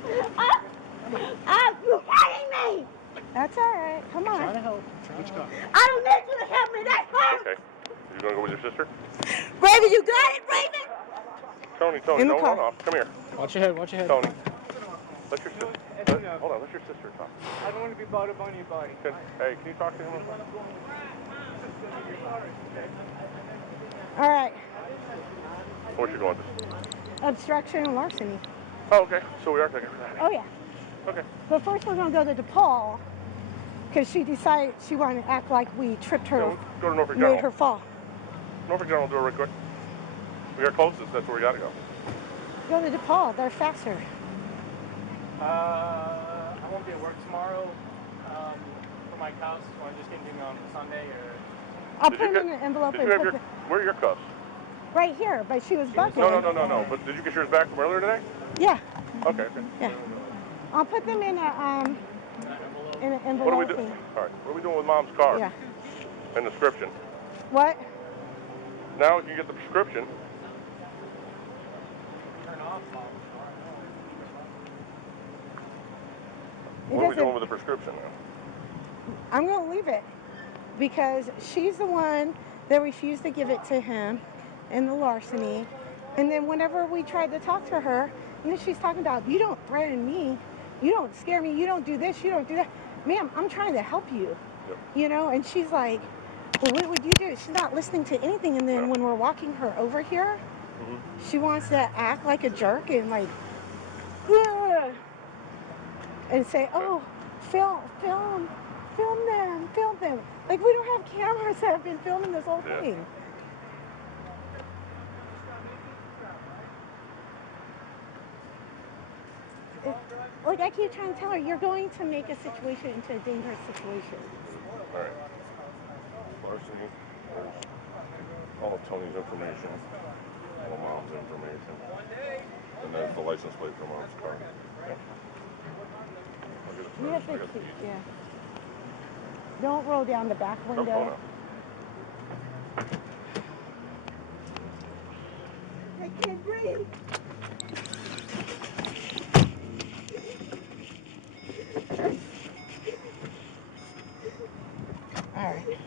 You're hurting me. That's all right. Come Trying on. to help. Which car? I don't need you to help me. That's hurt. Okay. You gonna go with your sister? Raven, you got it, Raven? Tony, In the don't car. run off. Come here. Watch your head. Watch your head. Tony. Let your sister. Hold on. Let your sister talk. I don't want to be bothered by anybody. Hey, can you talk to him? All right. Where's you going with this? Obstruction and larceny. Oh, okay. So we are taking that. Oh, yeah. Okay. But first we're going to go to DePaul because she decided she wanted to act like we tripped her, Yeah, we'll go to Norfolk made General. her fall. Norfolk General will do it real quick. We are closest. That's where we got to go. Go to DePaul. They're faster. I won't be at work tomorrow for my cuffs, so I'm just getting on Sunday or. I'll put them in an envelope Did and you have put your? Where are your cuffs? right here, but she was bucking. No. But did you get yours back from earlier today? Yeah. Okay. Yeah. I'll put them in a in an envelope. What are we doing? All right. What are we doing with Mom's car? Yeah. And the prescription. What? Now you can get the prescription. Turn off. What are we doing with the prescription now? I'm going to leave it because she's the one that refused to give it to him in the larceny. And then whenever we tried to talk to her, and then she's talking about, you don't threaten me, you don't scare me, you don't do this, you don't do that. Ma'am, I'm trying to help you. Yep. You know, and she's like, well, what would you do? She's not listening to anything. And then when we're walking her over here, she wants to act like a jerk and like, ugh, and say, oh, film them. Like, we don't have cameras that have been filming this whole thing. Like, I keep trying to tell her, you're going to make a situation into a dangerous situation. All right. Larceny, there's all of Tony's information, all of Mom's information, and there's the license plate for Mom's car. Okay. I'll get it You have first. to, yeah. Don't roll down the back window. Oh, no. I can't breathe. All right.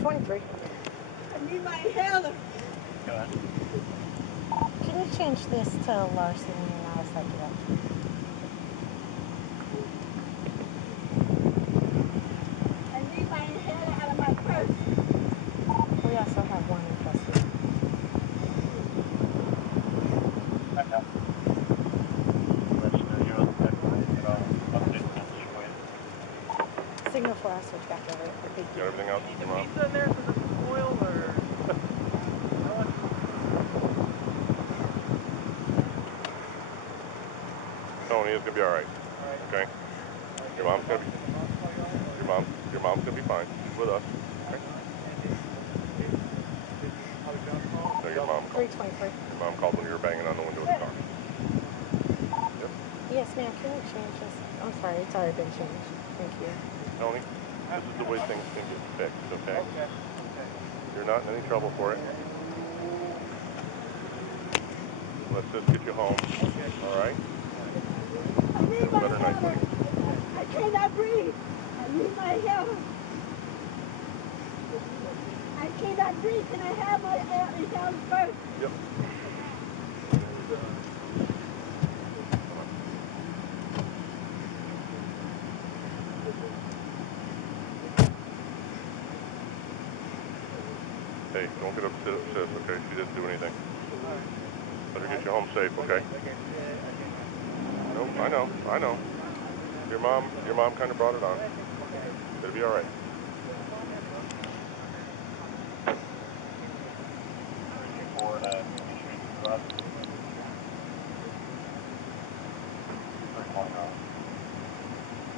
23. I need my inhaler. Can you change this to larceny and I'll set it up? I need my inhaler out of my purse. We also have one in custody. Signal for us, switch back over. You got everything out, your mom? Pizza in there for the oil or? Tony, it's gonna be all right. Okay. Your mom's gonna be fine. She's with us. Okay. No, your mom called. 323. Your mom called when you were banging on the window of the car. Yep. Yes, ma'am. Can you change this? I'm sorry, it's already been changed. Thank you. Tony, this is the way things can get fixed. Okay. You're not in any trouble for it. Let's just get you home. All right. I need my inhaler. I cannot breathe. I need my inhaler. I cannot breathe. Can I have my inhaler first? Yep. Hey, don't get upset, okay? She didn't do anything. Let her get you home safe, okay? No, I know. Your mom kind of brought it on. It'll be all right.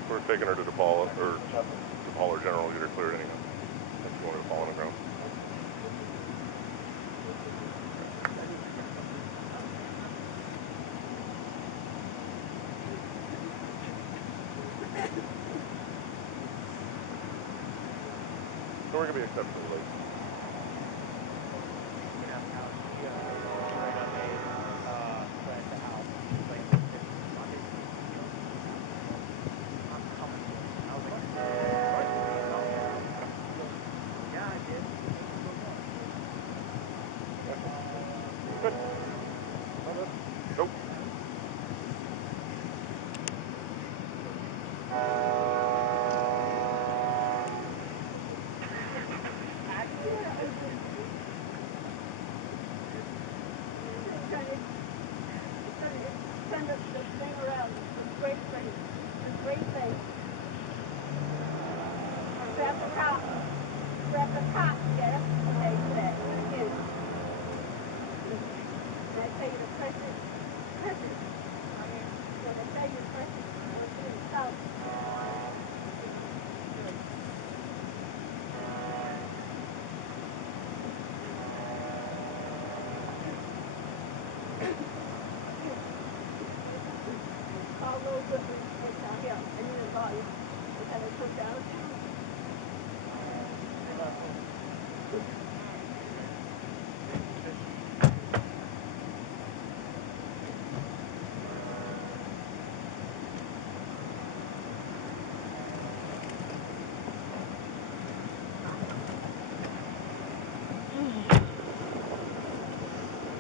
We're taking her to DePaul or General to get her cleared anyhow. If you wanted to fall on the ground. So we're gonna be exceptionally late. Good. Nope. Turn the thing around. The great thing. Grab the top. Grab the top, yes? Okay, do that. Again. Did I tell you to press it? Press it. Did I tell you to press it? Stop. Call those with me. Here, I need a volume. cooked out.